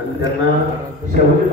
आणि त्यांना शेवटी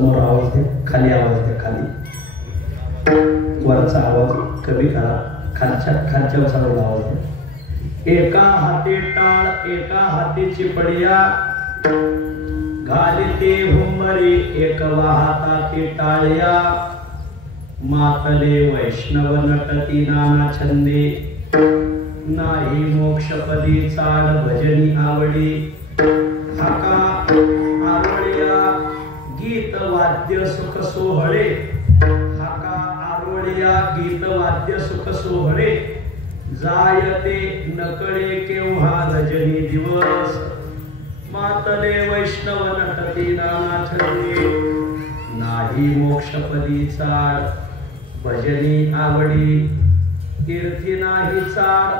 समोर आवाज द्या, खाली आवाज द्या, खाली वरचा आवाज कमी करा, खालच्या साईडला आवाज द्या. एका हाती टाळ एका हाती चिपळ्या घालिते भुंबरी एक हाती टाळ्या मातले वैष्णव नटती नाना छंदे नाही मोक्षपदी चाड भजनी आवडी हाका आरोळ्या गीत वाद्य सुख सोहळे हाका आरोळ्या गीत वाद्य सुख सोहळे जायते नकळे केव्हा रजनी दिवस मातले वैष्णव नटती नाना छंदे नाही मोक्षपदी चाड भजनी आवडी कीर्ती नाही चाड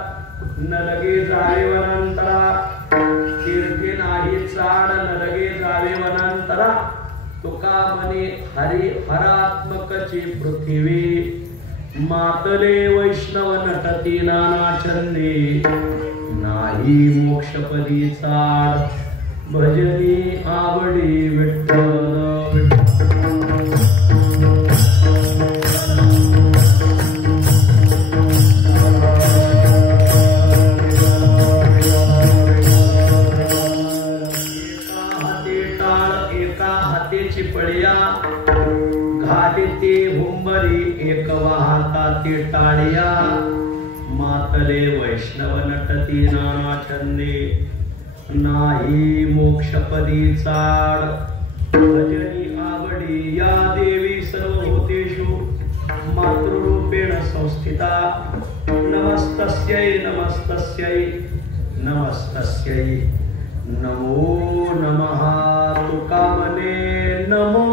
न लगे जावे वनांतरा कीर्ती नाही चाड न लगे जावे वनांतरा तुका म्हणे हरी हरात्मकची पृथ्वी मातले वैष्णव नटती नाना छंदे नाही मोक्षपदी चाड भजनी आवडी विठ्ठल घालिते भुंबरी एक वाहताती टाळ्या मातले वैष्णव नटती नाना छंदे नाही मोक्षपदी चाड भजनी आवडी या देवी सर्वभूतेषु मातृरूपेण संस्थिता नमस्तस्यै नमस्तस्यै नमस्तस्यै नमो नमः तुका म्हणे नमो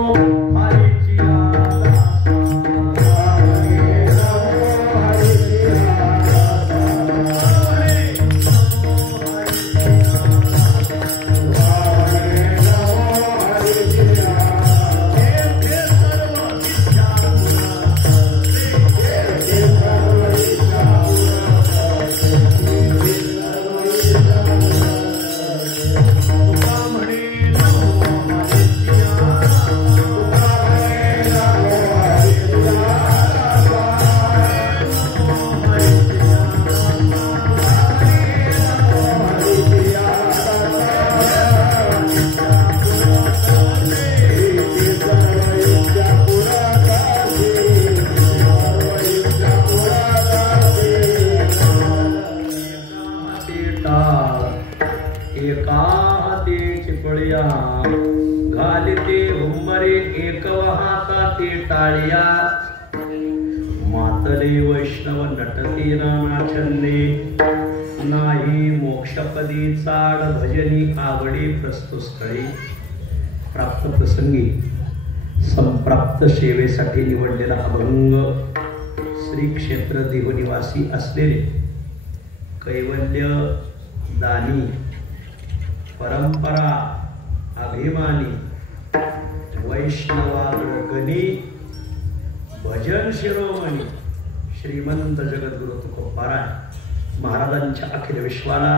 घालिते भुंबरी एक हाताती टाळ्या मातले वैष्णव नटती नाना छंदे नाही मोक्षपदी चाड भजनी आवडी प्रस्तुतस्थळी प्राप्त प्रसंगी संप्राप्त सेवेसाठी निवडलेला अभंग श्री क्षेत्र देवनिवासी असलेले कैवल्य दानी परंपरा अभिमानी वैष्णवाग्रगणी भजन शिरोमणी श्रीमंत जगद्गुरु तुकोबाराय महाराजांच्या अखिल विश्वाला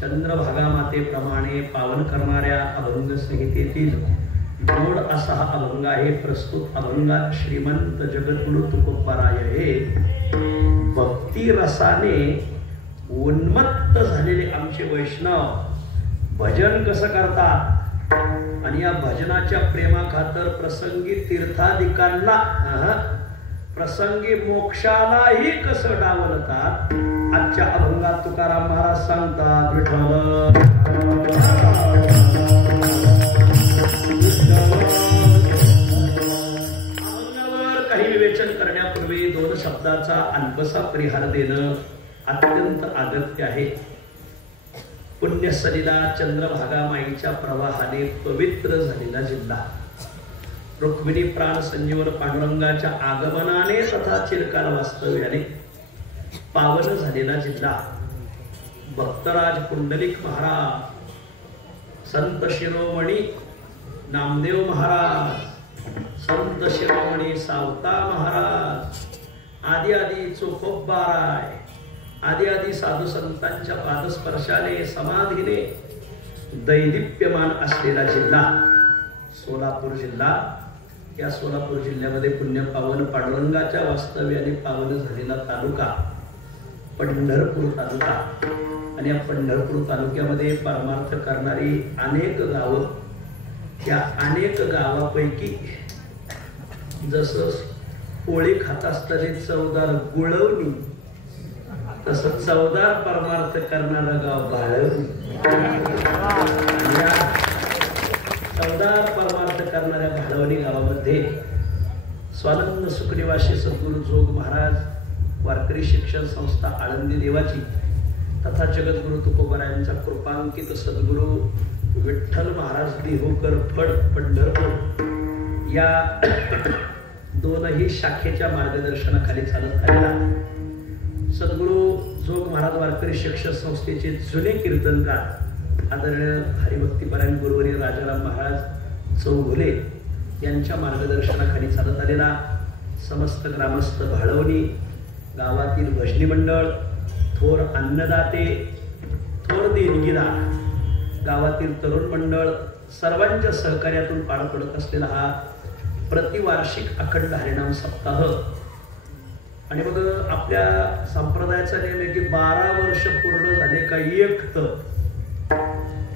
चंद्रभागा मातेप्रमाणे पावन करणाऱ्या अभंग संहितेतील गोड असा हा अभंग आहे. प्रस्तुत अभंगात श्रीमंत जगद्गुरु तुकोबाराय हे भक्ती रसाने उन्मत्त झालेले आमचे वैष्णव भजन कसं करतात आणि या भजनाच्या प्रेमाखातर प्रसंगी तीर्थादिकांना प्रसंगी मोक्षालाही कसं डावलतात आजच्या अभंगात तुकाराम महाराज सांगतात. विठ्ठल अभंगावर काही विवेचन करण्यापूर्वी दोन शब्दाचा अल्पसा परिहार देणं अत्यंत अगत्य आहे. पुण्यसलिला चंद्रभागा माईच्या प्रवाहाने पवित्र झालेला जिल्हा, रुक्मिणी प्राण संजीवन पांडुरंगाच्या आगमनाने तथा चिरकाल वास्तव्याने पावन झालेला जिल्हा, भक्तराज पुंडलिक महाराज, संत शिरोमणी नामदेव महाराज, संत शिरोमणी सावता महाराज, आदी आदी चोखोबाराय आदी आदी साधू संतांच्या पादस्पर्शाने समाधीने दैदिप्यमान असलेला जिल्हा, सोलापूर जिल्हा. या सोलापूर जिल्ह्यामध्ये पुण्यपावन पांडुरंगाच्या वास्तव्याने पावन झालेला तालुका पंढरपूर तालुका. आणि या पंढरपूर तालुक्यामध्ये परमार्थ करणारी अनेक गावं. त्या अनेक गावापैकी जसं पोळी खात असताना चवदार गुळवणी, तसं चवदार परमार्थ करणारं गाव बाळवणी. या चवदार परमार्थ करणाऱ्या भाळवणी गावामध्ये स्वानंद सुखनिवासी सद्गुरू जोग महाराज वारकरी शिक्षण संस्था आळंदी देवाची तथा जगद्गुरु तुकोबारायांचा कृपांकित सद्गुरू विठ्ठल महाराज देहूकर फड पंढरपूर या दोनही शाखेच्या मार्गदर्शनाखाली चालत आलेला सद्गुरू जोग महाराज वारकरी शिक्षण संस्थेचे जुने कीर्तनकार आदरणीय हरिभक्तीपरायण गुरुवर्य राजाराम महाराज चौघुले यांच्या मार्गदर्शनाखाली चालत आलेला समस्त ग्रामस्थ भाळवणी गावातील भजनी मंडळ, थोर अन्नदाते, थोर देणगीदार, गावातील तरुण मंडळ सर्वांच्या सहकार्यातून पार पडत असलेला हा प्रतिवार्षिक अखंड हरिनाम सप्ताह. आणि मग आपल्या संप्रदायाचा नियम आहे की 12 वर्ष पूर्ण झाले का एक तर,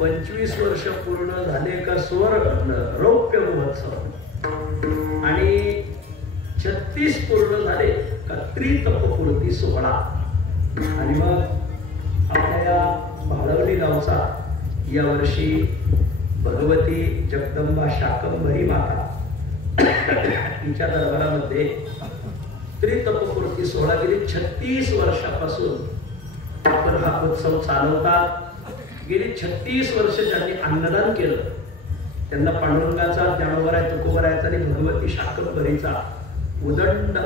25 वर्ष पूर्ण झाले का सुवर्ण रौप्य महोत्सव, आणि 36 पूर्ण झाले का त्रितपपूर्ती सोहळा. आणि मग आपल्या या भाळवणी गावचा यावर्षी भगवती जगदंबा शाकंभरी माता तिच्या दरबारामध्ये त्रितपपूर्ती सोहळा गेली 36 वर्षापासून आपण हा उत्सव चालवतात. गेली 36 वर्ष ज्यांनी अन्नदान केलं त्यांना पांडुरंगाचा, ज्ञानोबराय, तुकोबरायचा आणि भगवती शाकंभरीचा उदंड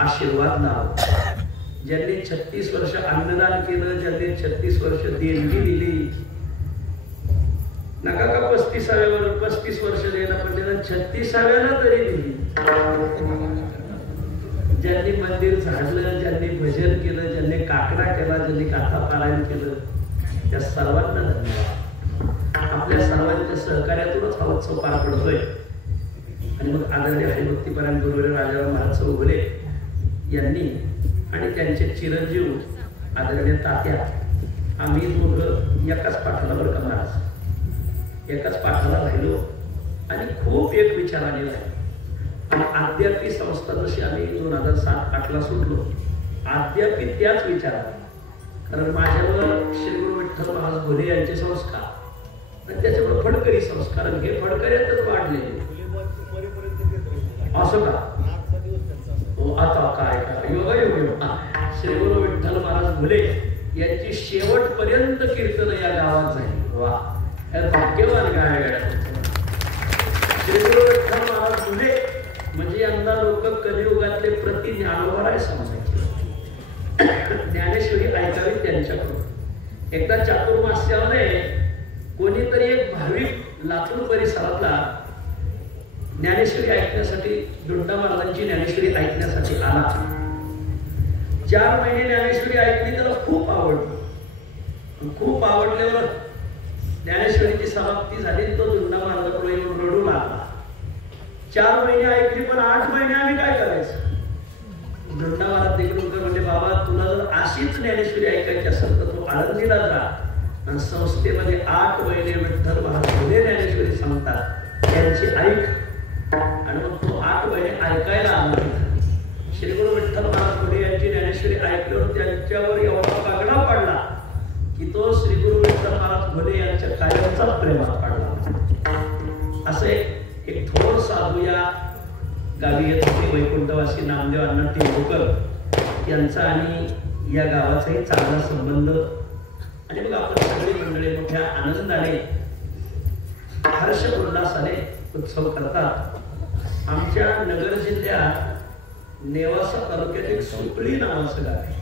आशीर्वाद लाभला. ज्यांनी 36 वर्ष अन्नदान केलं, ज्यांनी 36 वर्ष देणगी दिली, नका का 35 वर्ष द्यायला पण 36व्याला तरी दिली. ज्यांनी मंदिर झाडलं, ज्यांनी भजन केलं, ज्यांनी काकडा केला, ज्यांनी गाथा पारायण केलं, त्या सर्वांना धन्यवाद. आपल्या सर्वांच्या सहकार्यातूनच हा उत्सव पार पडतोय. आणि मग आदरणीय हरिभक्तीपरायण गुरुवर्य राजाराम महाराज चौघुले यांनी आणि त्यांचे चिरंजीव आदरणीय तात्या, आम्ही दोघं एकाच पाठाला बरं का महाराज, एकाच पाठाला राहिलो आणि खूप एक विचार आलेला आहे. आणि आद्यापी संस्था जशी आम्ही 2007-08ला सुटलो, आद्यापी त्याच विचारात. कारण माझ्यावर श्री गुरु विठ्ठल महाराज घोले यांचे संस्कार आणि त्याच्यावर फडकरी संस्कार, हे फडकऱ्यातच वाढलेले असं का? आता काय का योगायोग. श्री गुरु विठ्ठल महाराज घोले यांची शेवटपर्यंत कीर्तन या गावात झाली. वा, भाग्यवान गाय. श्री गुरु विठ्ठल महाराज घोले म्हणजे यंदा लोक कलियुगातले प्रति ज्ञानोबराय समजायचे. ज्ञानेश्वरी ऐकावी त्यांच्याकडून. एकदा चातुर्मास्यामध्ये कोणीतरी एक भाविक लातूर परिसरातला ज्ञानेश्वरी ऐकण्यासाठी, दुंडा महाराजांची ज्ञानेश्वरी ऐकण्यासाठी आला. 4 महिने ज्ञानेश्वरी ऐकली, त्याला खूप आवडली. खूप आवडल्यावर ज्ञानेश्वरीची समाप्ती झाली, तो दुंडा महाराजाकडे येऊन रडू लागला. 4 महिने ऐकली पण 8 महिने आम्ही काय करायचं? दुंडा महाराज तिकडून म्हणजे बाबा तुला जर अशीच ज्ञानेश्वरी ऐकायची असेल तर तू आळंदीला जा आणि संस्थेमध्ये 8 महिने विठ्ठल महाराज घोले ज्ञानेश्वरी सांगतात त्यांची ऐक. आणि मग तो 8 महिने ऐकायला आला. श्री गुरु विठ्ठल महाराज घोले यांची ज्ञानेश्वरी ऐकल्यावर त्यांच्यावर एवढा पगडा पडला की तो श्री गुरु विठ्ठल महाराज घोले यांच्या कार्याचा प्रेमात पडला. असे एक थोर साधू या गावी येत होते. वैकुंठवासी नामदेव अण्णा टिंबोकर यांचा आणि या गावाचाही चांगला संबंध. आणि मग आपण सगळी मंडळी मोठ्या आनंदाने, हर्ष उल्हासाने उत्सव करतात. आमच्या नगर जिल्ह्यात नेवासा तालुक्यात एक सुकळी नावाचं गाव आहे.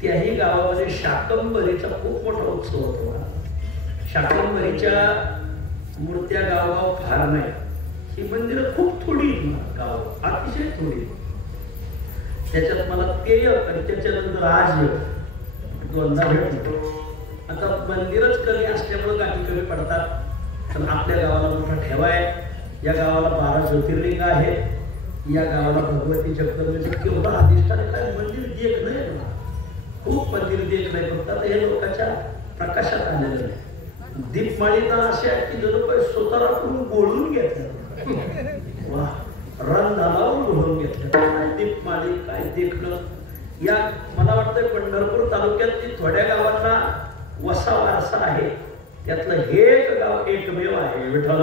त्याही गावामध्ये शाकंभरीचा खूप मोठा उत्सव होतो. शाकंभरीच्या मूर्त्या गावागाव फार नाही. ही मंदिरं खूप थोडी गाव, अतिशय थोडी. त्याच्यात मला तेय आणि त्याच्यानंतर राज दोनदा भेटतो. आता मंदिरच कमी असल्यामुळे गाठी कमी पडतात. पण आपल्या गावाला मोठा ठेवा आहे. या गावाला 12 ज्योतिर्लिंग आहेत. या गावाला भगवती जगदंबेचं केवढं अधिष्ठान आहे. काय मंदिर देख नाही ना, खूप मंदिर देख नाही. फक्त आता हे लोकांच्या प्रकाशात आलेलं नाही. दीपमाळीता अशा आहेत की जणू काही स्वतःला करून गोळून घेतलं. वा, रंग लावून गोळून घेतलं. काय दीपमाळी, काय देखणं. या मला वाटतं पंढरपूर तालुक्यातली थोड्या गावांना वसा वारसा आहे. त्यातलं हे एक गाव एकमेव आहे. विठ्ठल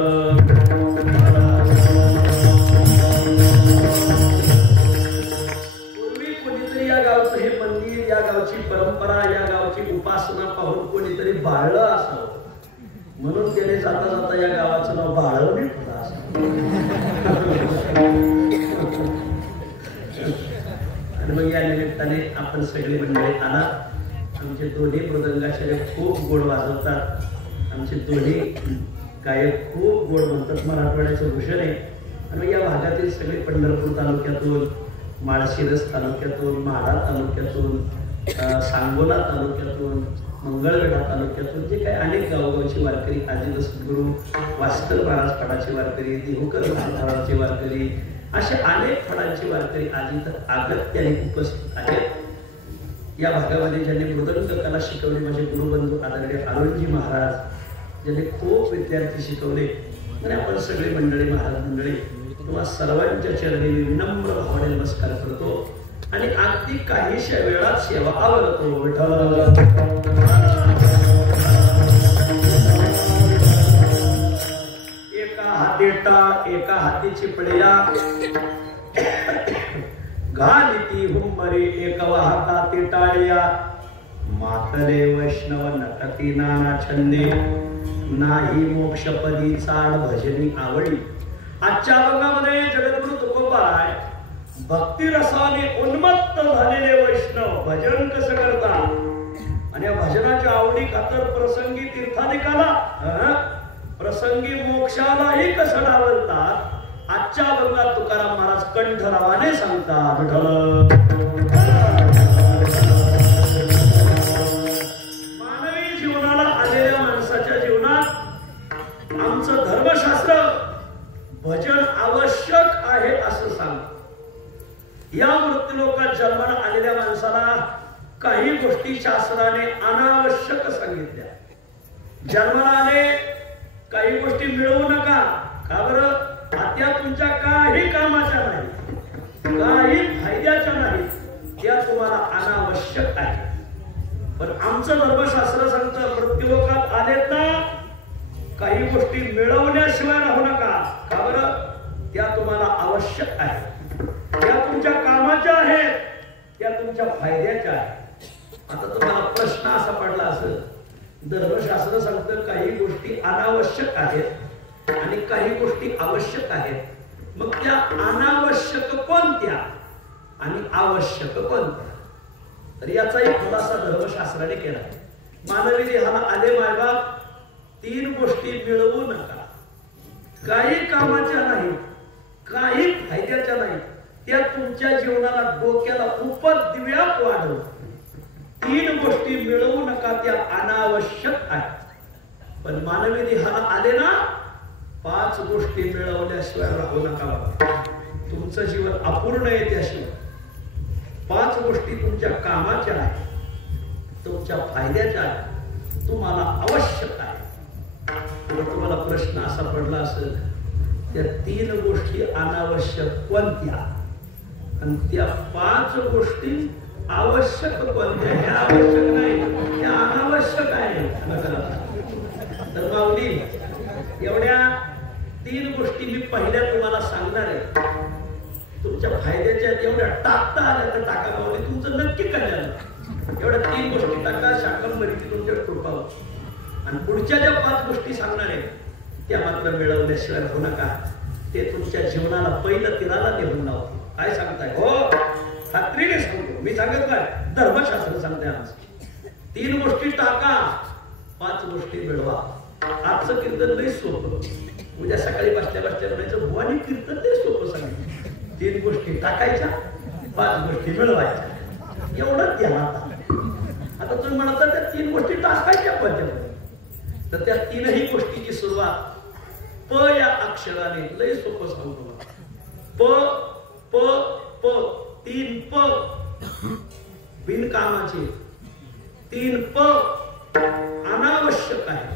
पूर्वी कोणीतरी या गावचं हे मंदिर, या गावची परंपरा, या गावची उपासना पाहून कोणीतरी बाळलं असावं, म्हणून त्याने जाता जाता या गावाचं नाव बाळवणी ठेवलं असावं. आणि मग या निमित्ताने आपण सगळे मंडळी आला. आमचे दोन्ही मृदंगाचार्य खूप गोड वाजवतात. आमचे दोन्ही गायक खूप गोड म्हणतात. मराठवाड्याचं भूषण आहे. आणि या भागातील सगळे पंढरपूर तालुक्यातून, माळशिरस तालुक्यातून, माढा तालुक्यातून, सांगोला तालुक्यातून, मंगळवेढा तालुक्यातून जे काही अनेक गावोगावची वारकरी, आजी सद्गुरू वास्कर महाराज फडाचे वारकरी, देहूकर महाराजचे वारकरी, असे अनेक फडांचे वारकरी आज इथं अगत्याने उपस्थित आहेत. या भागामध्ये ज्यांनी मृदंग कला शिकवली माझे गुरुबंधू आदरणीय अरुणजी महाराज, ज्यांनी खूप विद्यार्थी शिकवले. आणि आपण सगळे मंडळी, महाराज मंडळी, तुम्हा सर्वांच्या चरणी विनम्र भावाने नमस्कार करतो आणि अगदी काहीशा वेळात सेवा आवरतो. विठ्ठल एका हाती टाळ, एका हाती चिपळ्या, घालिती हुंबरी एक वाहता टाळ्या, मातले वैष्णव नटती नाना छंदे, नाही मोक्षपदी चाड भजनी आवडी. आजच्या अभंगामध्ये जगद्गुरु तुकोबाराय भक्ती रसाने उन्मत्त झालेले वैष्णव भजन कसं करतात आणि या भजनाच्या आवडी खातर प्रसंगी तीर्थानिकाला, प्रसंगी मोक्षालाही कसं डावलतात. आजच्या अभंगात तुकाराम महाराज कंठरावाने सांगतात. मानवी जीवनाला आलेल्या माणसाच्या जीवनात आमचं धर्मशास्त्र भजन आवश्यक आहे असं सांगतं. या मृत्यूलोकात जन्माला आलेल्या माणसाला काही गोष्टी शास्त्राने अनावश्यक सांगितल्या. जन्माला आले, काही गोष्टी मिळवू नका. का बरं? त्या तुमच्या काही कामाच्या नाही, काही फायद्याच्या नाही, त्या तुम्हाला अनावश्यक आहे. पण आमचं धर्मशास्त्र सांगतं मृत्यूलोकात आलेत ना, काही गोष्टी मिळवण्याशिवाय राहू नका. का बरं? त्या तुम्हाला आवश्यक आहे, त्या तुमच्या कामाच्या आहेत, त्या तुमच्या फायद्याच्या आहेत. आता तुम्हाला प्रश्न असा पडला असेल, धर्मशास्त्र सांगतं काही गोष्टी अनावश्यक आहेत आणि काही गोष्टी आवश्यक आहेत. मग त्या अनावश्यक कोणत्या आणि आवश्यक कोणत्या? तर याचा एक खुलासा धर्मशास्त्राने केला. मानवी देहाला आले मायबाप, 3 गोष्टी मिळवू नका. काही कामाच्या नाही, काही फायद्याच्या नाही, त्या तुमच्या जीवनाला डोक्याला उपद्व्याप वाढव. 3 गोष्टी मिळवू नका, त्या अनावश्यक आहेत. पण मानवी देहाला आले ना, 5 गोष्टी मिळवल्याशिवाय राहू नका बाबा. तुमचं जीवन अपूर्ण आहे त्याशिवाय. 5 गोष्टी तुमच्या कामाच्या आहेत, तुमच्या फायद्याच्या आहेत, तुम्हाला आवश्यक आहे. तुम्हाला प्रश्न असा पडला असेल, त्या 3 गोष्टी अनावश्यक कोणत्या आणि त्या 5 गोष्टी आवश्यक कोणत्या? ह्या आवश्यक नाही, त्या अनावश्यक आहे. तर माऊली, एवढ्या 3 गोष्टी मी पहिल्या तुम्हाला सांगणार आहे. तुमच्या फायद्याच्या एवढ्या टाकता आल्या तर टाका माऊली, तुमचं नक्की कल्याण. एवढ्या 3 गोष्टी टाका, शाकंभरीची तुमच्या कृपावर. आणि पुढच्या ज्या 5 गोष्टी सांगणार आहे त्या मात्र मिळवल्याशिवाय राहू नका. ते तुमच्या जीवनाला पहिलं तीराला नेऊन लावते. काय सांगताय? हो, खात्रीने सांगतो. मी सांगत काय? धर्मशास्त्र सांगते. आमचं 3 गोष्टी टाका, 5 गोष्टी मिळवा. आजचं कीर्तन लई सोपं. उद्या सकाळी बसल्या म्हणायचं भवानी कीर्तन लई सोपं सांगितलं. 3 गोष्टी टाकायच्या, 5 गोष्टी मिळवायच्या. एवढंच द्या. आता तुम्ही म्हणता त्या 3 गोष्टी टाकायच्या कोणत्या? तर त्या 3ही गोष्टीची सुरुवात प या अक्षराने लय सोपं सांगतो मला. प प प 3 प बिनकामाचे, 3 प अनावश्यक आहे,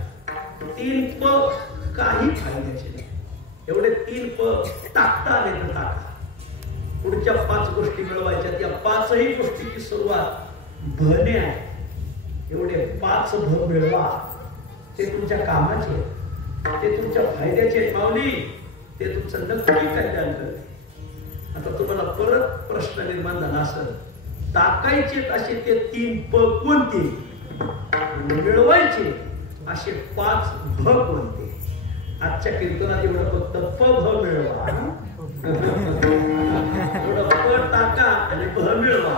3 प काही फायद्याचे नाही. एवढे 3 प टाकता आले तर टाका. पुढच्या 5 गोष्टी मिळवायच्या. त्या 5ही गोष्टीची सुरुवात भने आहे. एवढे 5 भ मिळवा. ते तुमच्या कामाचे, ते तुमच्या फायद्याचे माऊली, ते तुमचं नक्की कल्याण करते. आता तुम्हाला परत प्रश्न निर्माण झाला असेल, टाकायचे असे ते 3 प कोणते, मिळवायचे असे 5 भ कोणते. आजच्या कीर्तनात एवढं फक्त प भ मिळवा, एवढं प टाका आणि भ मिळवा.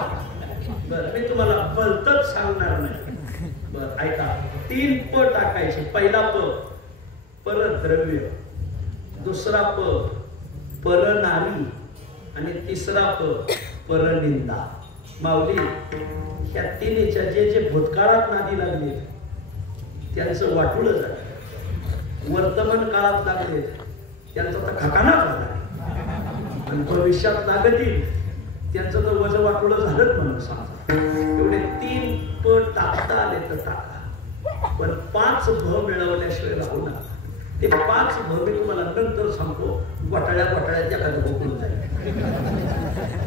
बरं, मी तुम्हाला भलतच सांगणार नाही. बरं ऐका, 3 प टाकायचे. पहिला प परद्रव्य, दुसरा प परनारी आणि तिसरा प परनिंदा. माऊली, ह्या तिन्हीच्या जे जे भूतकाळात नादी लागले त्यांचं वाटुळं झालं. वर्तमान काळात लागले त्यांचा तर खकाना झाला. आणि भविष्यात लागतील त्यांचं तर वजन वाटुळं झालंच म्हणून सांगा. एवढे 3 प टाकता आले तर टाका, पण 5 भ मिळवल्याशिवाय राहू नका. ते 5 भ मी तुम्हाला नंतर सांगतो. घोटाळ्यात एखादं भोगून जाईल.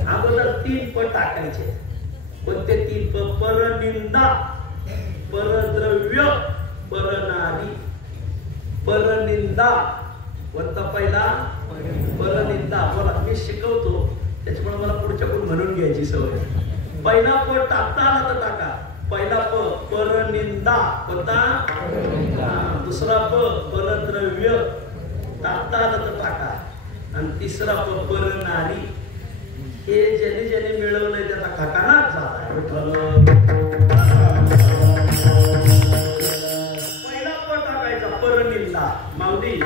अगोदर 3 प टाकायचे. पण ते 3 प परनिंदा, परद्रव्य, परनारी. परनिंदा कोणता पहिला? परनिंदा. बोला, मी शिकवतो त्याच्यामुळे मला पुढच्या कोण म्हणून घ्यायची सवय. पहिला प टाकता आला तर टाका. पहिला प परनिंदा कोणता? दुसरा प परद्रव्य टाकता आला तर टाका. आणि तिसरा प परनारी. हे ज्याने ज्याने मिळवलंय त्याचा खकानाच झाला. पहिला प टाकायचा परनिंदा. माऊली,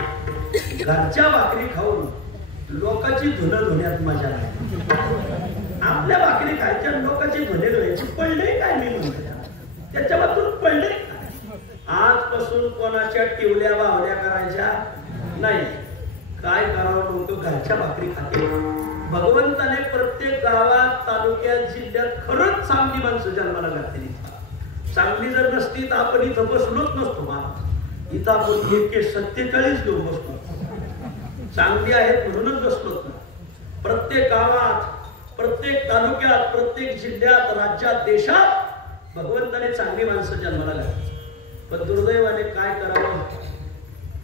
घरच्या भाकरी खाऊन लोकांची धुणं धुण्यात मजा नाही. आपल्या भाकरी खायच्या लोकांची धुणे धुवायची पडले काय मी म्हणतो त्याच्या बाबतीत पडले. आजपासून कोणाच्या टिवल्या बावल्या करायच्या नाही. काय करावं, लोक घरच्या भाकरी खाते. भगवंताने प्रत्येक गावात, तालुक्यात, जिल्ह्यात खरंच चांगली माणसं जन्माला घातलेली. चांगली जर नसती तर आपण इथं बसलोच नसतो. इथं आपण 147 घेऊन बसतो. चांगली आहेत म्हणूनच बसलो. प्रत्येक गावात, प्रत्येक तालुक्यात, प्रत्येक जिल्ह्यात, राज्यात, देशात भगवंताने चांगली माणसं जन्माला घातली. पण दुर्दैवाने काय करावं,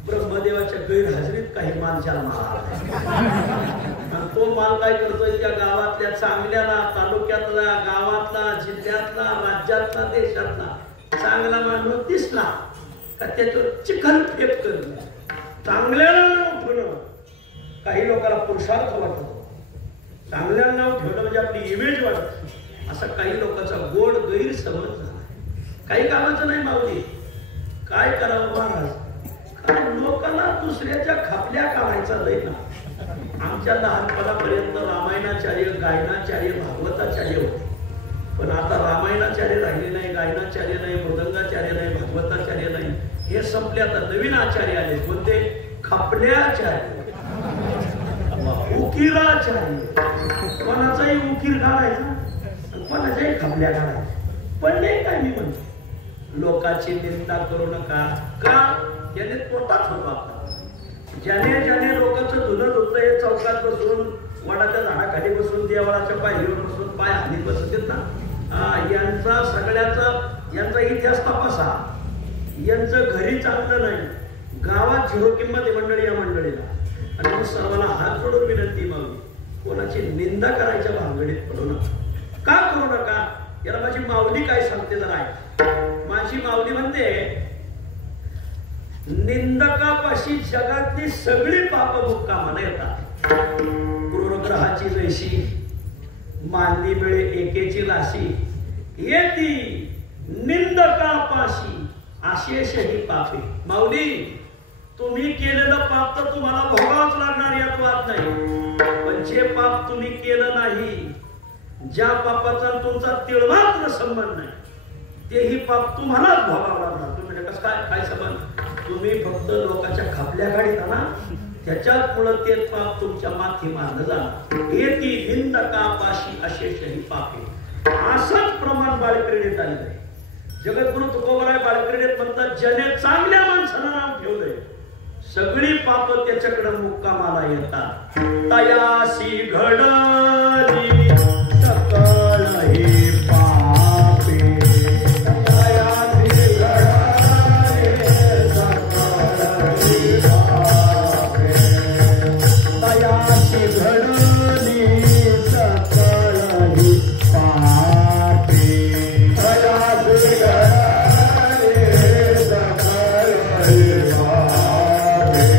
ब्रह्मदेवाच्या गैरहजेरीत काही माल जन्माला आला. तो माल काय करतोय, त्या गावातल्या चांगल्याला, तालुक्यातला, गावातला, जिल्ह्यातला, राज्यातला, देशातला चांगला माणूस दिसला का त्याच्यावर चिखल फेक करणं, चांगल्याला नाव ठेवणं. काही लोकांना पुरुषार्थ वाटतो. चांगल्याला नाव ठेवणं म्हणजे आपली इमेज वाटते. असा काही लोकांचा गोड गैरसमज झाला. काही कामाचं नाही माऊली. काय करावं महाराज, काय लोकांना दुसऱ्याच्या खापल्या काढायचा लय ना. आमच्या लहानपणापर्यंत रामायणाचार्य, गायनाचार्य, भागवताचार्य होते. पण आता रामायणाचार्य राहिले नाही, गायनाचार्य नाही, मृदंगाचार्य नाही, भागवताचार्य नाही. हे संपले. आता नवीन आचार्य आले. कोणते? खपल्याचार्य, उकिराचार्य. कोणाचाही उकीर काढायचा, कोणाच्याही खपल्या काढायचा. पण नाही काय मी म्हणतो, लोकांची निंदा करू नका. का? याने तोटाच होतो आपला. ज्याने ज्याने लोकांचं धुणं धुतलं, हे चौकात बसून, वडाच्या झाडाखाली बसून, देवळाच्या पायरीवर बसून पाय हानी बसत ना, यांचा सगळ्याचा यांचा इतिहास तपासा. यांचं घरी चांगलं नाही, गावात झिरो किंमत आहे मंडळी या मंडळीला. आणि मग सर्वांना हात जोडून विनंती मागली, कोणाची निंदा करायच्या भानगडीत पडू नका. का करू नका? याला माझी माऊली काय सांगते जरा ऐक. माझी माऊली म्हणते, निंदकापाशी जगातली सगळी पाप मुक्कामाला येतात. क्रूरग्रहाची जैशी, मानली मिळे एकेची लाशी, येती निंदकापाशी अशेष ही पापे. माऊली, तुम्ही केलेलं पाप तर तुम्हाला भोगावंच लागणार, यात वाद नाही. पण जे पाप तुम्ही केलं नाही, ज्या पापाचा तुमचा तिळमात्र संबंध नाही, तेही पाप तुम्हालाच भोगावं लागणार. तुम्ही कसं काय काय संबंध? तुम्ही फक्त लोकांच्या खपल्या काढता ना, त्याच्यात मुळे ते पाप तुमच्या माथी मारलं जाणार. एती निंदका पाशी अशेषही पापे. असंच प्रमाण बाळक्रीडेत आलेलं आहे. जगद्गुरु तुकोबराय बाळक्रीडेत म्हणतात, ज्याने चांगल्या माणसाला नाव ठेवलंय सगळी पाप त्याच्याकडे मुक्कामाला येतात. तयासी घडली सकळ हे पापे. तयासी घडली सकळ हे पापे. तयासी घडली सकळ हे पापे. तयासी घडली सकळ हे पापे.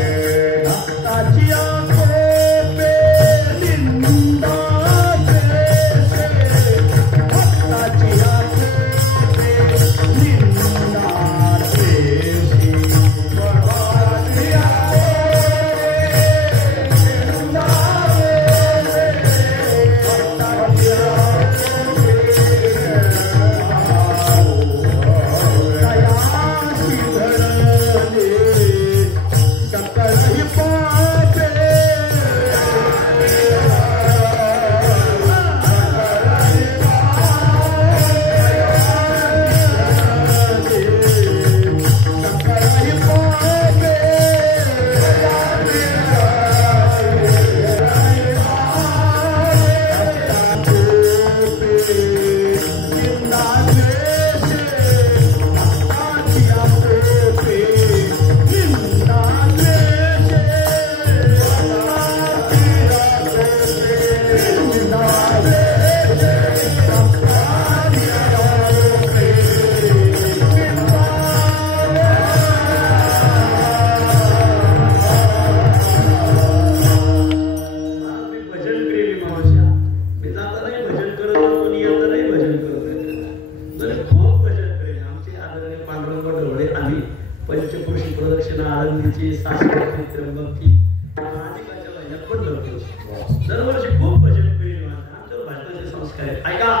दरवर्षी खूप भजन करील. आमच्यावर भजनाचे संस्कार आहेत. ऐका,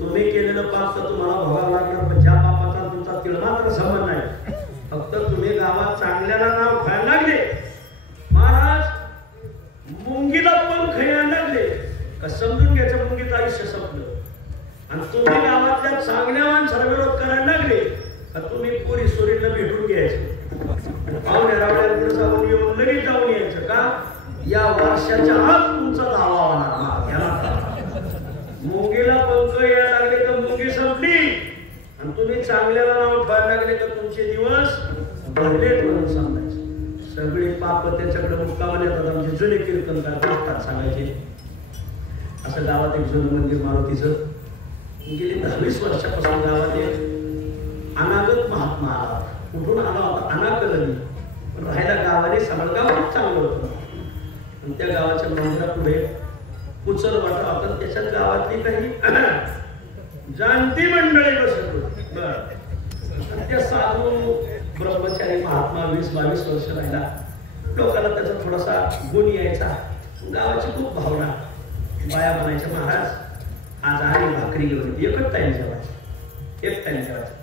तुम्ही केलेलं पाप तर तुम्हाला भोगावं लागणार, पण ज्या पापाचा तुमचा तिळमात्र संबंध नाही. फक्त तुम्ही गावात चांगल्याला नाव खायला लागले, महाराज मुंगीला पंख यायला लागले का समजून घ्यायचं मुंगीचं आयुष्य संपलं. आणि तुम्ही गावातल्या चांगल्या माणसाला विरोध करायला लागले का तुम्ही पोरी सोरीला भेटून घ्यायचं, पाहुण्या रावड्यांकडे जाऊन येऊन लगेच जाऊन यायचं का या वर्षाच्या आत तुमचा दावा होणार. मुंगीला पंख यायला लागले तर मुंगी संपली, आणि तुम्ही चांगल्याला नाव ठेवायला लागले तर तुमचे दिवस भरलेत म्हणून सांगायचे. सगळी पाप त्याच्याकडे मुक्कामाला येतात. आमचे जुने कीर्तनकार असतात सांगायचे. असं गावात एक जुनं मंदिर मारुतीचं गेली 10-20 वर्षापासून गावात एक अनागत महात्मा आला. कुठून आला होता अनाकलनी, पण राहायला गावाने समडगाव खूप चांगलं होतं. आणि त्या गावाच्या मंदिरापुढे कुचल वाटा होता. त्याच्यात गावातली काही जाणती मंडळी बसत होती. आणि त्या साधू ब्रह्मचारी महात्मा 20-22 वर्ष राहिला. लोकांना त्याचा थोडासा गुण यायचा. गावाची खूप भावना. बाया म्हणायच्या, महाराज आज आणि भाकरी घेऊन एकच टाइम जेवायचं, एक टाइम जेवायचं.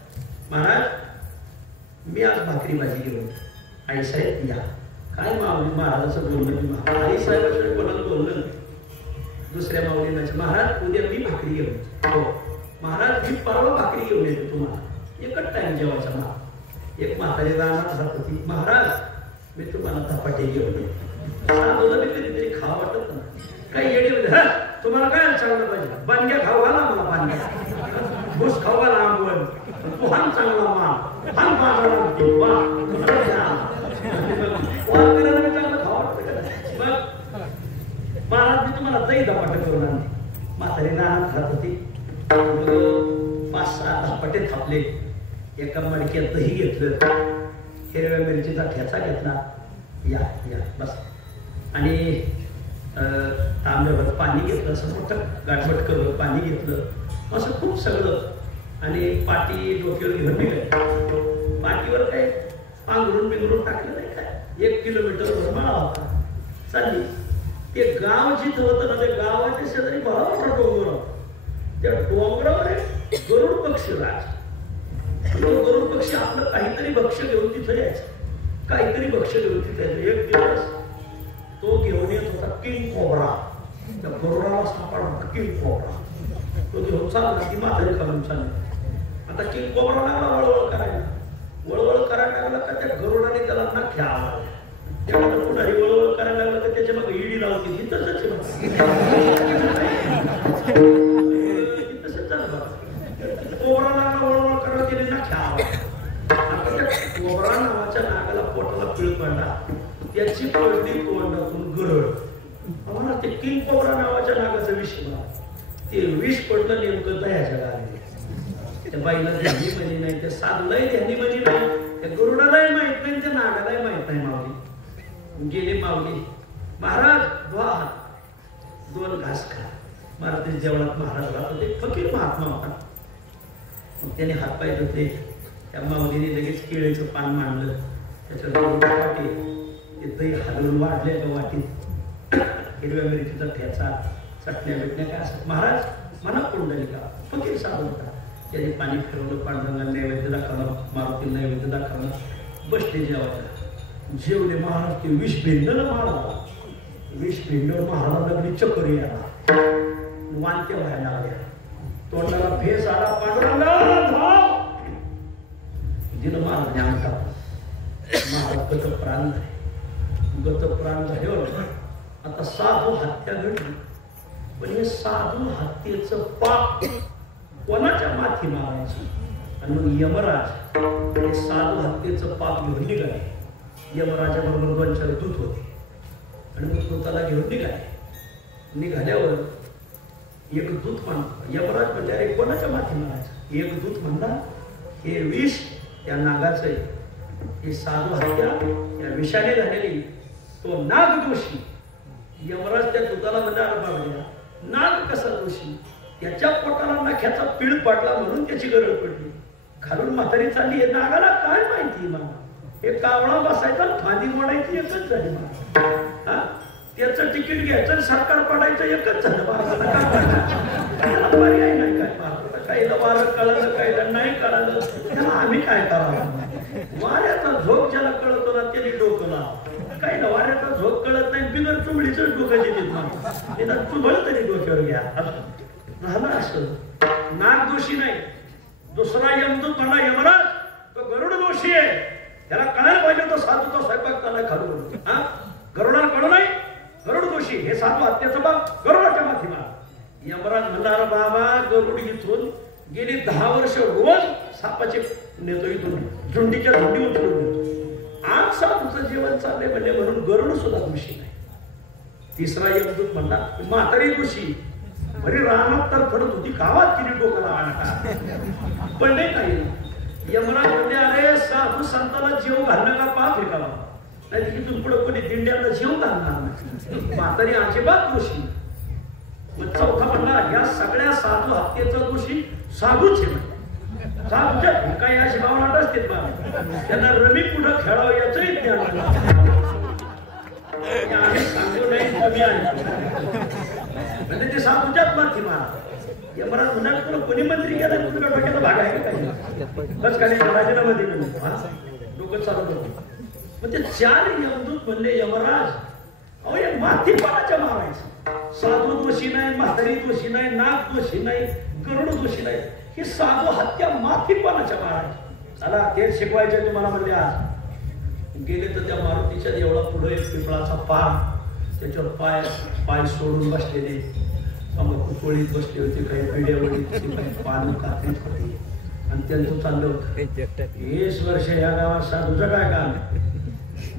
महाराज मी आज भाकरी भाजी घेऊन. आई साहेब या. काय माऊली महाराजाचं बोलणं, आई साहेब कोणाला बोललं. दुसऱ्या माऊलींना, महाराज उद्या मी भाकरी घेऊन. हो महाराज मी परवा भाकरी घेऊन येते तुम्हाला, एकच टाइम जेवायचा. मला एक म्हातारी रानात जात होती, महाराज मी तुम्हाला धपाटे घेऊन येते. मी कधीतरी खावं वाटत ना, काही येडे तुम्हाला काय चांगलं पाहिजे, बांग्या खाऊ घाला मला, बांग्या भूस खाऊ घाला, आंबवण पोहान चांगला माल हान बाजारात महाराज मी तुम्हाला दही धपाटे करून आणले. म्हातारी रानात खात होती. 5-6 धपाटे थापले. एका मडक्यात दही घेतलं, हिरव्या मिरचीचा ठेचा घेतला. या या बस. आणि तांब्यावर पाणी घेतलं, असं मोठं गाठवट करून पाणी घेतलं, असं खूप सगळं. आणि पाटी डोक्यावर घेऊन निघाली. पाठीवर काही पांघरून बिंघरून टाकलं नाही काय. 1 किलोमीटर मळा होता. चालली. ते गाव जिथं होतं ना, त्या गावाच्या शेजारी भला मोठा डोंगर होता. त्या डोंगरावर एक गरुड पक्षी राज. तो गरुड पक्षी आपलं काहीतरी भक्ष घेऊन तिथं यायचं, काहीतरी भक्ष घेऊन तिथे यायचं. एक दिवस तो घेऊन येत होता किंग कोब्रा. त्या गरुडाला सापडला किंग कोब्रा. तो घेऊन चालला की म्हातारी खालून चालली. आता किंग कोब्रा लागला वळवळ करायला. वळवळ करायला लागला का त्या गरुडाने त्याला नख्या आला. त्यानंतर पुन्हा वळवळ करायला लागला तर त्याच्या मग ईडी लावली. ही तसंच कोबरा लागला वळवळ करायला गेले नख्या आला. आता त्या कोबरा नावाच्या नागाला पोटाला पिळ पडला. त्याची पडली तोंडातून गरड. आम्हाला ते किंग कोबरा नावाच्या नागाचं विष मला ते विष पडलं नेमकं दह्याच्या गावी. त्या बाईला ध्यानी म्हणजे नाही, त्या साधूलाही ध्यानी म्हणजे नाही, त्या गरुडालाही माहित नाही, त्या नागालाही माहित नाही. माऊली गेले. माऊली महाराज धुवा हात, 2 घास खा. महाराज जेवणात महाराज राहत होते, फकीर महात्मा होता. मग त्याने हातपाय धुतले. त्या माऊलीने लगेच केळीचं पान मांडलं. त्याच्यात वाटी ते दही हलवून वाढले का वाटीत हिरव्या मिरचीचा ठेचा, चटण्या बिटण्या काय असत. महाराज मना पुंडलिका फकीर साधू होता. त्याने पाणी फिरवलं, पांडुरंगाला नैवेद्य दाखवलं, मारुती नैवेद्य दाखवलं, बसले जेवायला. जेवले महाराज. ते विष भिंडलं महाराज. विष भिंडलं महाराजांना लागली चक्कर यायला, वांत्या व्हायला लागल्या, तोंडाला फेस आला. पांडुरंगा दिलं महाराज आणतात. महाराज गतप्राण झाले. गतप्राण झाल्यावर आता साधू हत्या घडली. पण हे साधू हत्येचं पाप कोणाच्या माथी मारायचं? आणि मग यमराज हे साधू हत्येचं पाप घेऊन निघाले. यमराजा बरोबर 2-4 दूत होते आणि मग दूताला घेऊन निघाले. निघाल्यावर एक दूत म्हणतो, यमराज म्हणजे अरे कोणाच्या माथी मारायचं? एक दूत म्हणला हे विष त्या नागाचं आहे, ही साधू हत्या या विषाने झालेली, तो नाग दोषी. यमराज त्या दूताला म्हणला बाबा नाग कसा दोषी? त्याच्या पोटाला नख्याचा पीळ पडला म्हणून त्याची गरज पडली. खालून म्हातारी चालली. हे नागाला काय माहिती? मला हे कावळा बसायचा फांदी मोडायची एकच झाली. मला त्याचं तिकीट घ्यायचं सरकार पडायचं एकच झालं. पर्याय नाही काय. काहीला वारं कळलं, काहीला नाही कळलं, त्याला आम्ही काय करावं? वाऱ्याचा झोप ज्याला कळतो ना त्याने डोकं लाव. काही ना वाऱ्याचा झोप कळत नाही, बिगर चुबडीच डोकं देत ना. निदान चुबळ तरी डोक्यावर घ्या. झालं असं. नाग दोषी नाही. दुसरा यमदूत म्हणला यमराज तो गरुड दोषी आहे, त्याला कळायला पाहिजे. तो साधूचा स्वयंपाक त्याला खालून गरुडाला कळू नाही. गरुड दोषी हे साधू हत्याचं बाप गरुडाच्या माथी मार. यमराज म्हणणार बाबा गरुड इथून गेली 10 वर्ष रोज सापाचे नेतो, इथून झुंडीच्या झुंडी उचलून नेतो. आज साधूचं जेवण चाललंय म्हणजे म्हणून गरुड सुद्धा दोषी नाही. तिसरा यमदूत म्हणला म्हातारी दोषी. बरी रानात तर फडत होती, गावात किती डोकं आणता पण नाही काही. यमराज म्हणजे अरे साधू संताला जेव घालणं का पाप हे करावं नाही, तिथून पुढे कोणी दिंड्याला जेव घालणार नाही. म्हातारी अजिबात दोषी. मग चौथा म्हणला या सगळ्या साधू हत्येचा दोषी साधूच आहे. साधूच्या काही अशी भावना असते त्यांना रमी कुठं खेळावं याचंही ज्ञान आम्ही सांगू नाही. तुम्ही म्हणजे ते साधूच्याच माथी मारा. यमराज म्हणाल तुला कोणी मंत्री केला? तुझ्या डोक्याचा भाग आहे का? बस खाली राजीनामा दिलं डोकं चालत होतं. मग ते 4 यमदूत म्हणले यमराज अहो या माथी पाण्याच्या मारायचं. साधू दोषी नाही, म्हातारी दोषी नाही, नाग दोषी नाही, गरुड दोषी नाही. ही साधू हत्या माथी पाण्याच्या मारायची. चला तेच शिकवायचे तुम्हाला म्हणले. आज गेले तर त्या मारुतीच्या देवळा पुढे एक पिंपळाचा पान, त्याच्यावर पाय सोडून बसलेले, पोळीत बसले होते, काही पिढ्यावरील काही पान कात्रीत होते आणि त्यांचं चाललं होतं 20 वर्ष या गावात साधूचं काय काम?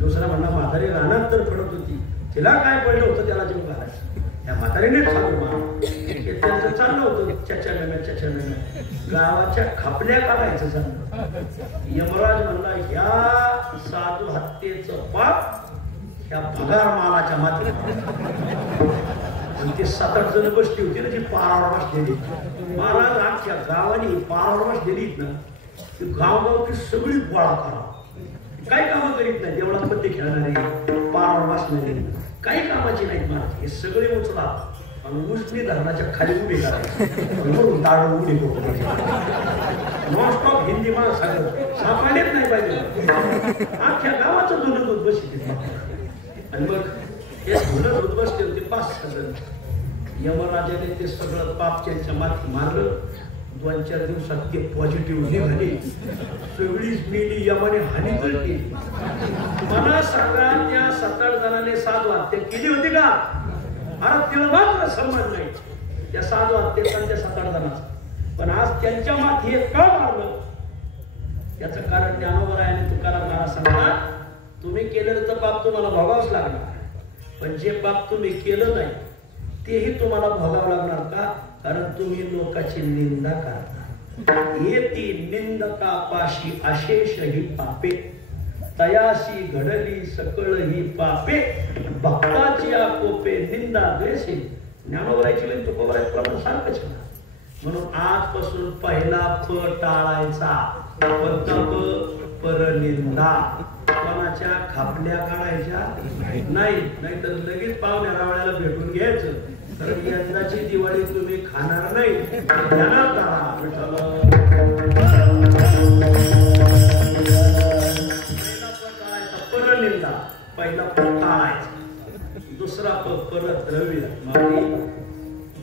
दुसरा म्हणला म्हातारी रानात तर पडत होती, तिला काय पडलं होतं त्याला जेव घालायचं. त्या म्हातारीनेच साधू मारलं. त्यांचं चाललं होतं चच्या मेम्या गावाच्या खापल्या काढायचं चाललं. यमराज म्हणला ह्या साधू हत्येचं पाप ह्या भगार मालाच्या माती. ते 7-8 जण बसली होती ना, ती पारावर बसलेली. महाराज आमच्या गावाने पारावर बसलेली ना, ती गावगावची सगळी गोळा करा. काही कामं करीत नाही, देवळात पत्ते खेळणारे, पारावर बसणारे, काही कामाची नाहीत महाराज. हे सगळे उचला आणि उष्णी धरणाच्या खाली उभी करायची दाळ उडी नॉनस्टॉप हिंदी मला सांगत सापडलेच नाही पाहिजे अख्ख्या गावाचं धुणं दूध बसली आणि मग हे धुणं दूध बसले होते 5 जण यमराजाने ते सगळं पाप त्यांच्या माथी मारलं 2-4 दिवसात ते पॉझिटिव्ह निघाले सगळीच मेली यमाने हानी केली मला सांगा त्या 7-8 जणांनी 7 हत्या केली होती का अरे तिला मात्र सन्मान नाही त्या 7 हत्येचा त्या 7-8 जणांचा पण आज त्यांच्या माथी हे का मारलं याचं कारण ज्ञानोबा आणि तुकाराम महाराज सांगतात तुम्ही केलेलं तर पाप तुम्हाला भोगावंच लागणार पण जे पाप तुम्ही केलं नाही तेही तुम्हाला भोगावं लागणार का कारण तुम्ही लोकांची निंदा करता येती निंदका पाशी अशेष ही पापे तयाशी घडली सकळ ही पापे भक्ताची कोपे निंदा द्वेषे ज्ञानोबरायची वेळ तुकोबरायचं प्रमाण सारखंच म्हणून आजपासून पहिला प टाळायचा कोणता परनिंदा कोणाच्या खापल्या काढायच्या नाही तर लगेच पाहुण्या रावळ्याला भेटून घ्यायचं कारण यंदाची दिवाळी तुम्ही खाणार नाही परनिंदा पहिला टाळायचा दुसरा परद्रव्य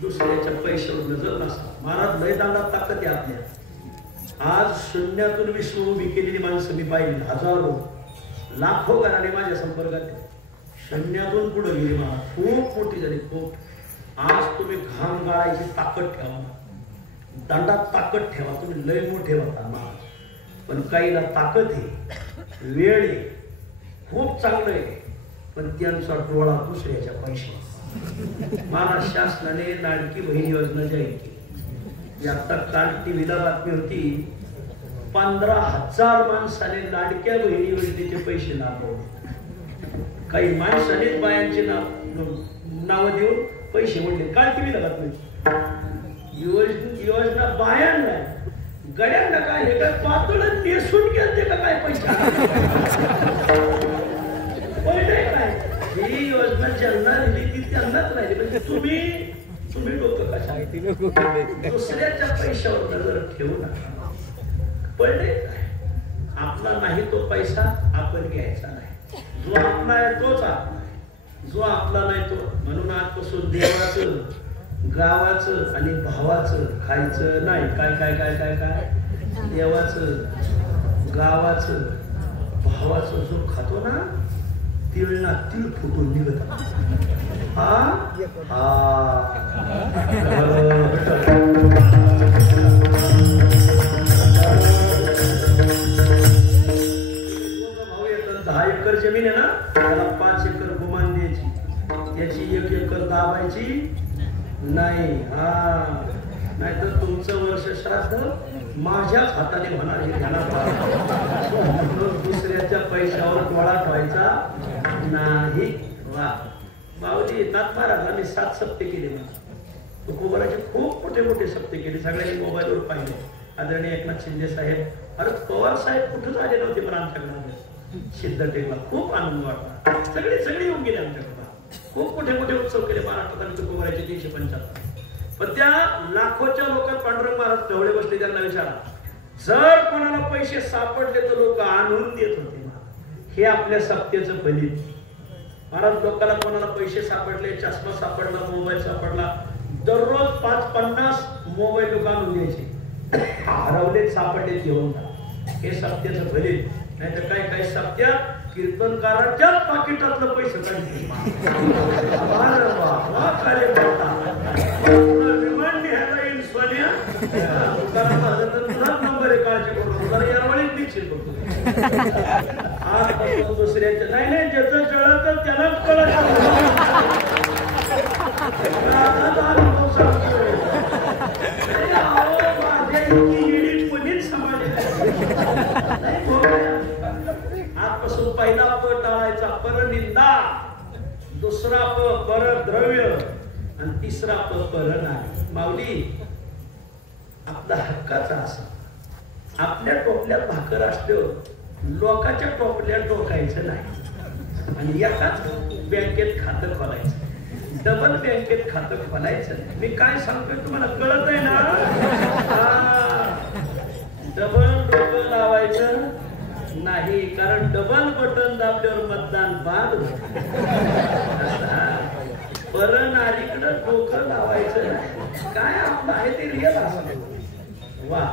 दुसऱ्याच्या पैशावर नजर नसा महाराज लय दांडात ताकद आहे आपल्या आज शून्यातून विश्व उभी केलेली माणसं मी पाहिली हजारो लाखो घराने माझ्या संपर्कात शून्यातून पुढे गेली मला खूप मोठी झाली खूप आज तुम्ही घाम गाळायची ताकद ठेवा दंडात ताकद ठेवा तुम्ही लय मोठे होता महाराज पण काहीला ताकद आहे वेळ आहे खूप चांगलं आहे पण त्यांचा डोळा दुसऱ्याच्या पैशावर महाराष्ट्र शासनाने लाडकी बहीण योजना जाहीर केली आता काल टीव्हीला बातमी होती 15,000 माणसाने लाडक्या बहिणी योजनेचे पैसे लाभवले काही माणसानेच बायांचे नाव देऊन पैसे मोडले काल टीव्हीला बातमी योजना बायांना गड्यांना काय हे काय पातळ नेसून गेलते का काय पैसे काय ही योजना ज्यांना दिली ती त्यांनाच राहिली म्हणजे तुम्ही लोक कशा दुसऱ्याच्या पैशावर नजर ठेवू नका पडले काय आपला नाही तो पैसा आपण घ्यायचा नाही जो आपला आहे तोच आपला जो आपला नाही तो म्हणून आजपासून देवाचं गावाचं आणि भावाचं खायचं नाही काय काय काय काय काय देवाचं गावाचं भावाचं जो खातो ना तिळना तीळ फुटून निघत भाऊ येतात 10 एकर जमीन आहे ना त्याला 5 एकर गुमान द्यायची त्याची 1 एकर दाबायची नाही नाहीतर तुमचं वर्ष श्राद्ध माझ्याच हाताने होणार हे दुसऱ्याच्या पैशावर डोळा ठेवायचा नाही वा बावजी नाथ महाराजांनी 7 सप्ते केले तुकोबाराचे खूप मोठे सप्ते केले सगळ्यांनी मोबाईलवर पाहिले आदरणीय एकनाथ शिंदे साहेब अरे पवार साहेब कुठंच आले नव्हते पण आमच्याकडे सिद्धटेकला खूप आनंद वाटला सगळे येऊन गेले आमच्याकडे खूप मोठे उत्सव केले महाराष्ट्रात आणि तुकोबाराचे 375 पण त्या लाखोच्या लोकांत पांडुरंग महाराज ढवळे बसले त्यांना विचारा जर कोणाला पैसे सापडले तर लोक आणून देत होते हे आपल्या सप्तेचं फलित महाराज लोकांना कोणाला पैसे सापडले चष्मा सापडला मोबाईल सापडला दररोज 5-50 मोबाईल लोक आणून द्यायचे हरवले सापडले घेऊन हे सप्तेचं फलित नाही तर काय सप्त्यात कीर्तनकाराच्याच पाकिटातलं पैसे काढले विमान न्यायला येईल सोन्या तुझाच नंबर आहे काळजी करून तुला यावेळीच निश्चित करतो आज दुसऱ्याच्या नाही ज्याचं कळत तर त्यालाच कळत कोणीच समाज आजपासून पहिला प टाळायचा परनिंदा दुसरा प परद्रव्य आणि तिसरा प परनामी माऊली आपला हक्काचा असा आपल्या टोपल्यात भाकर असल्यावर लोकांच्या टोपल्यात डोकायचं नाही आणि एकाच बँकेत खातं खोलायचं डबल बँकेत खातं खोलायचं. मी काय सांगतोय तुम्हाला कळत आहे ना? डबल डोकं लावायचं नाही, कारण डबल बटन दाबल्यावर मतदान बाद होतं. परत नारीकडं डोकं लावायचं काय आपलं आहे ते रिअल असं. वा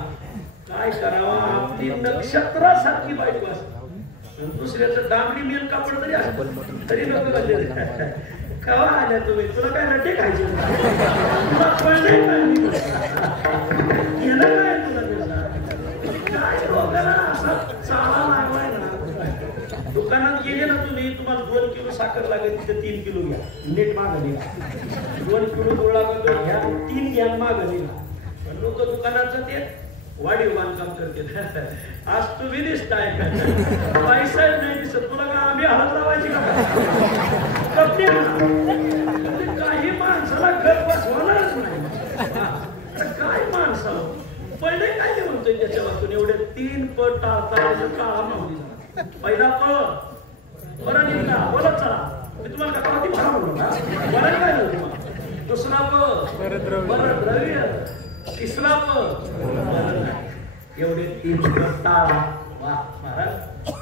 काय करावं, आपली नक्षत्रासारखी बायको असते. दुसऱ्याचं डांबरी मेल कापड तरी असं तरी नको घालले. केव्हा आल्या तुम्ही? तुला काय रट्टे खायचे? तुला कळलंय काय तुला? काय लोकांना असं चाला लागलाय ना. दुकानात गेले ना तुम्ही, तुम्हाला 2 किलो साखर लागेल, तिथे 3 किलो घ्या, नीट मागणी. 2 किलो गोळ लागतो घ्या, 3 घ्या मागणी. लोक दुकानाचं ते वाढीव बांधकाम करते. आज तुम्ही दिसताय पैसा नाही दिसत तुला का? आम्ही हळद लावायची का? काही माणसाला घर बसवणारच नाही. काय माणसाला पहिले काय ते म्हणतोय त्याच्या वाचून एवढे 3 पट टाळता काळा मावली. पहिला प बरं निघला बोलत चला. मी तुम्हाला का कधी भरा म्हणलो ना? बरं काय नव्हतं तुम्हाला. दुसरा प बरं द्रव्य, तिसरा प एवढे 3 पट टाळा. वा महाराज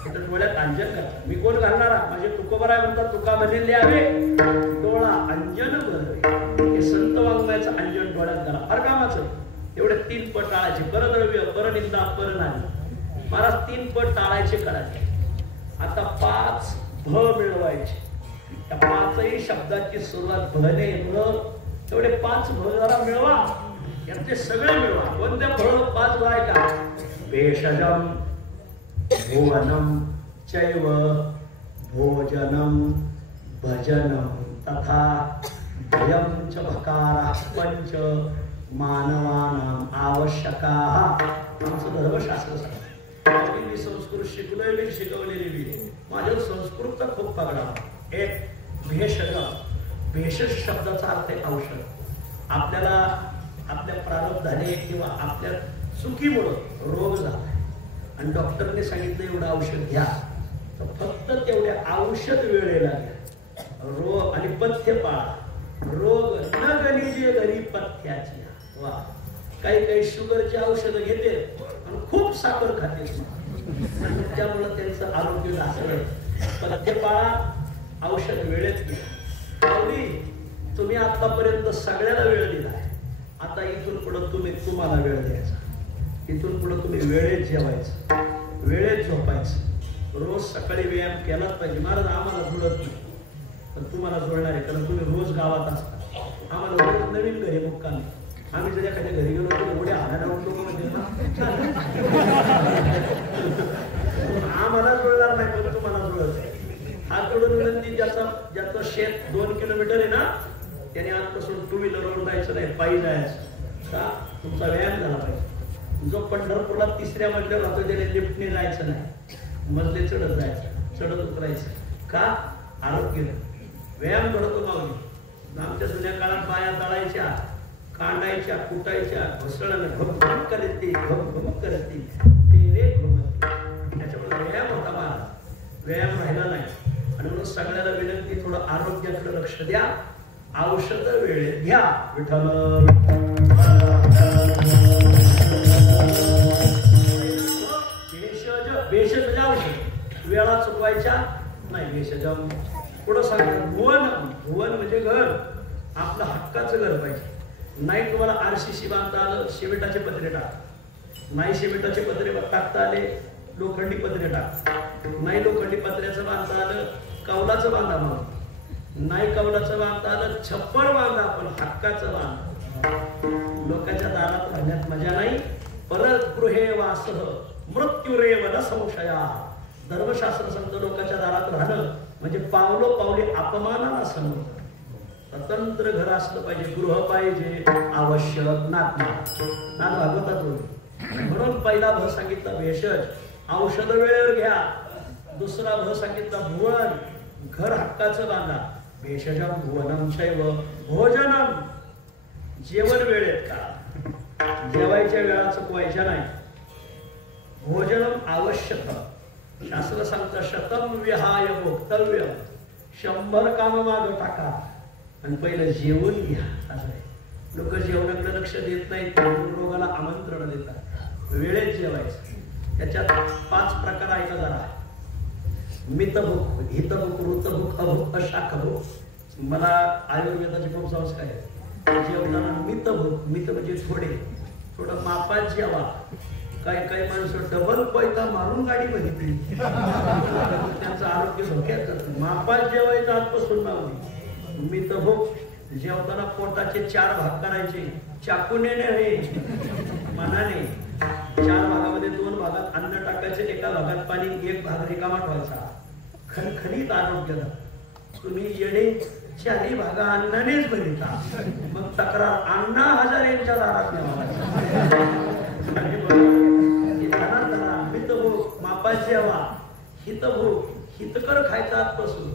इथं डोळ्यात अंजन करा. मी कोण घालणारा? माझे तुकोबर आहे म्हणतात. तुकामध्ये लिहावे डोळा अंजन बरवे. हे संत वाङ्मयाचं अंजन डोळ्यात करा, फार कामाचं. एवढे 3 पट टाळायचे. परद्रव्य, परनिंदा, परनानी. महाराज 3 पट टाळायचे करायचे. आता 5 भ मिळवायचे. त्या 5ही शब्दाची सुरुवात भने तेवढे 5 भ जरा मिळवा. यातले सगळे मिळवा. कोणत्या फळ 5 भ आहे का? भेषजम, भुवनम चैव भोजनम भजनम तथा भयम च भकाराः पंच मानवानाम आवश्यकाः. आमचं धर्मशास्त्र सांगतं. मी संस्कृत शिकलोय, मी शिकवलेली मी. माझ्या संस्कृतचा खूप पगडा. एक भेषज, भेषज शब्दाचा अर्थ आहे औषध. आपल्याला आपल्या प्रारब्धाने किंवा आपल्या चुकीमुळं रोग झाला आणि डॉक्टरने सांगितलं एवढं औषध घ्या, तर फक्त तेवढ्या औषध वेळेला घ्या. रोग आणि पथ्य पाळा. रोग न गणिजे घरी पथ्याची. वा काही काही शुगरची औषधं घेते आणि खूप साखर खाते, त्यामुळं त्यांचं आरोग्य ढासळलं. पथ्य पाळा, औषध वेळेत घ्या. तुम्ही आतापर्यंत सगळ्याला वेळ दिला. आता इथून पुढे तुम्हाला वेळ द्यायचा. इथून पुढे तुम्ही वेळेत जेवायचं, वेळेत झोपायचं. रोज सकाळी व्यायाम केलाच पाहिजे. महाराज आम्हाला जुळत नाही, पण तुम्हाला जुळणार आहे, कारण तुम्ही रोज गावात असता. आम्हाला रोज नवीन घरी मुक्कामी. आम्ही जर एखाद्या घरी गेलो तर एवढ्या आधारा उठलो म्हणजे आम्हाला जुळणार नाही, पण तुम्हाला जुळत आहे. हात जोडून विनंती, ज्याचं शेत 2 किलोमीटर आहे ना, त्याने आजपासून 2 व्हीलरवर जायचं नाही, पायी जायचं. का? तुमचा व्यायाम झाला पाहिजे. जो पंढरपूरला 3ऱ्या मजल्यावर राहतो त्याने लिफ्टने जायचं नाही, मजले चढत जायचं, चढत उतरायचं. का? आरोग्य. व्यायाम घडतो माऊली. आमच्या जुन्या काळात बाया तळायच्या, कांडायच्या, कुटायच्या, घसळण घम करते, घम करते, ते रे घुमते. त्याच्यामुळे व्यायाम होता महाराज. व्यायाम राहिला नाही. आणि म्हणून सगळ्याला विनंती, थोडं आरोग्याकडे लक्ष द्या. औषध वेळेत घ्या. विठ्ठल भेषज म्हणजे औषध. वेळा चुकवायच्या नाही. भेषजम पुढं सांगा. भुवन, भुवन म्हणजे घर. आपलं हक्काचं घर पाहिजे. नाही तुम्हाला RCC बांधता आलं, सिमेंटाचे पत्रे टाक. नाही सिमेंटाचे पत्रे टाकता आले, लोखंडी पत्रे टाक. नाही लोखंडी पत्र्याचं बांधता आलं, कौलाचं बांधा. मग नाही कौलाचं बांधता आलं, छप्पर बांधा, पण हक्काचं बांधा. लोकांच्या दारात राहण्यात मजा नाही. परत गृहे वासः मृत्युरेव न संशया. धर्मशास्त्र सांगतं लोकांच्या दारात राहणं म्हणजे पावलोपावली अपमानाला समजतं. स्वतंत्र घर असलं पाहिजे, गृह पाहिजे आवश्यक. नाथ भागवतात म्हणून पहिला भ सांगितला भेषज, औषध वेळेवर घ्या. दुसरा भ सांगितला भुवन, घर हक्काचं बांधा. भेषजम भुवनम शैव भोजनम, जेवण वेळेत का, जेवायच्या वेळा चुकवायच्या नाही. भोजनम आवश्यक. शास्त्र सांगतं शतम विहाय भोक्तव्य. 100 काम माग टाका. आणि पहिलं जेवण घ्या असं आहे. लोक जेवणाकडे लक्ष देत नाहीत, रोगाला आमंत्रण देतात. वेळेत जेवायचं. त्याच्यात 5 प्रकार ऐका जरा. मितभूक, हितभूक, ऋतभूक, अभूक, अशाखभूक. मला आयुर्वेदाचे खूप संस्कार आहेत. जेवताना मितभूक, मित म्हणजे थोडं मापात जेवा. काही माणसं डबल पैसा मारून गाडी बघितली, त्यांचं आरोग्य धोक्यात जातं. मापात जेवायचं आजपासून नाव. मितभूक, जेवताना पोटाचे 4 भाग करायचे. चाकूने नाही, मनाने. 4 भागामध्ये 2 भागात अन्न टाकायचे, एका भागात पाणी, 1 भाग रिकामा ठेवायचा. खणखणीत आरोग्य. तुम्ही येणे 4ही भागा अन्नानेच भरिता. मग तक्रार अण्णा हजारेंच्या दारात न्यावा. मितभूक, मापात जेवा. हितभूक, हितकर खायचा आजपासून.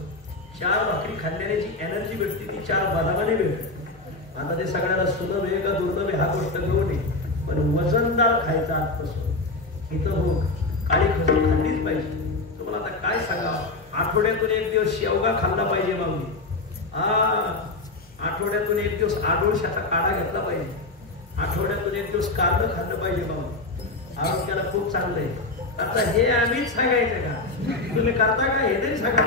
4 भाकरी खाल्ल्याची एनर्जी भेटते, ती 4 बदामाने भेटते. आता ते सगळ्याला सुलभ आहे का दुर्लभ आहे हा गोष्ट घेऊ नये, पण वजनदार खायचा आजपासून. हितभूक, काळी खजूर खाल्लीच पाहिजे. तुम्हाला आता काय सांगा, आठवड्यातून 1 दिवस शेवगा खाल्ला पाहिजे माऊली. आठवड्यातून 1 दिवस आडोळशाचा काढा घेतला पाहिजे. आठवड्यातून 1 दिवस कारलं खाल्लं पाहिजे माऊली. आरोग्याला खूप चांगलं आहे. आता हे आम्हीच सांगायचं का? तुम्ही करता का? हे नाही सांगा.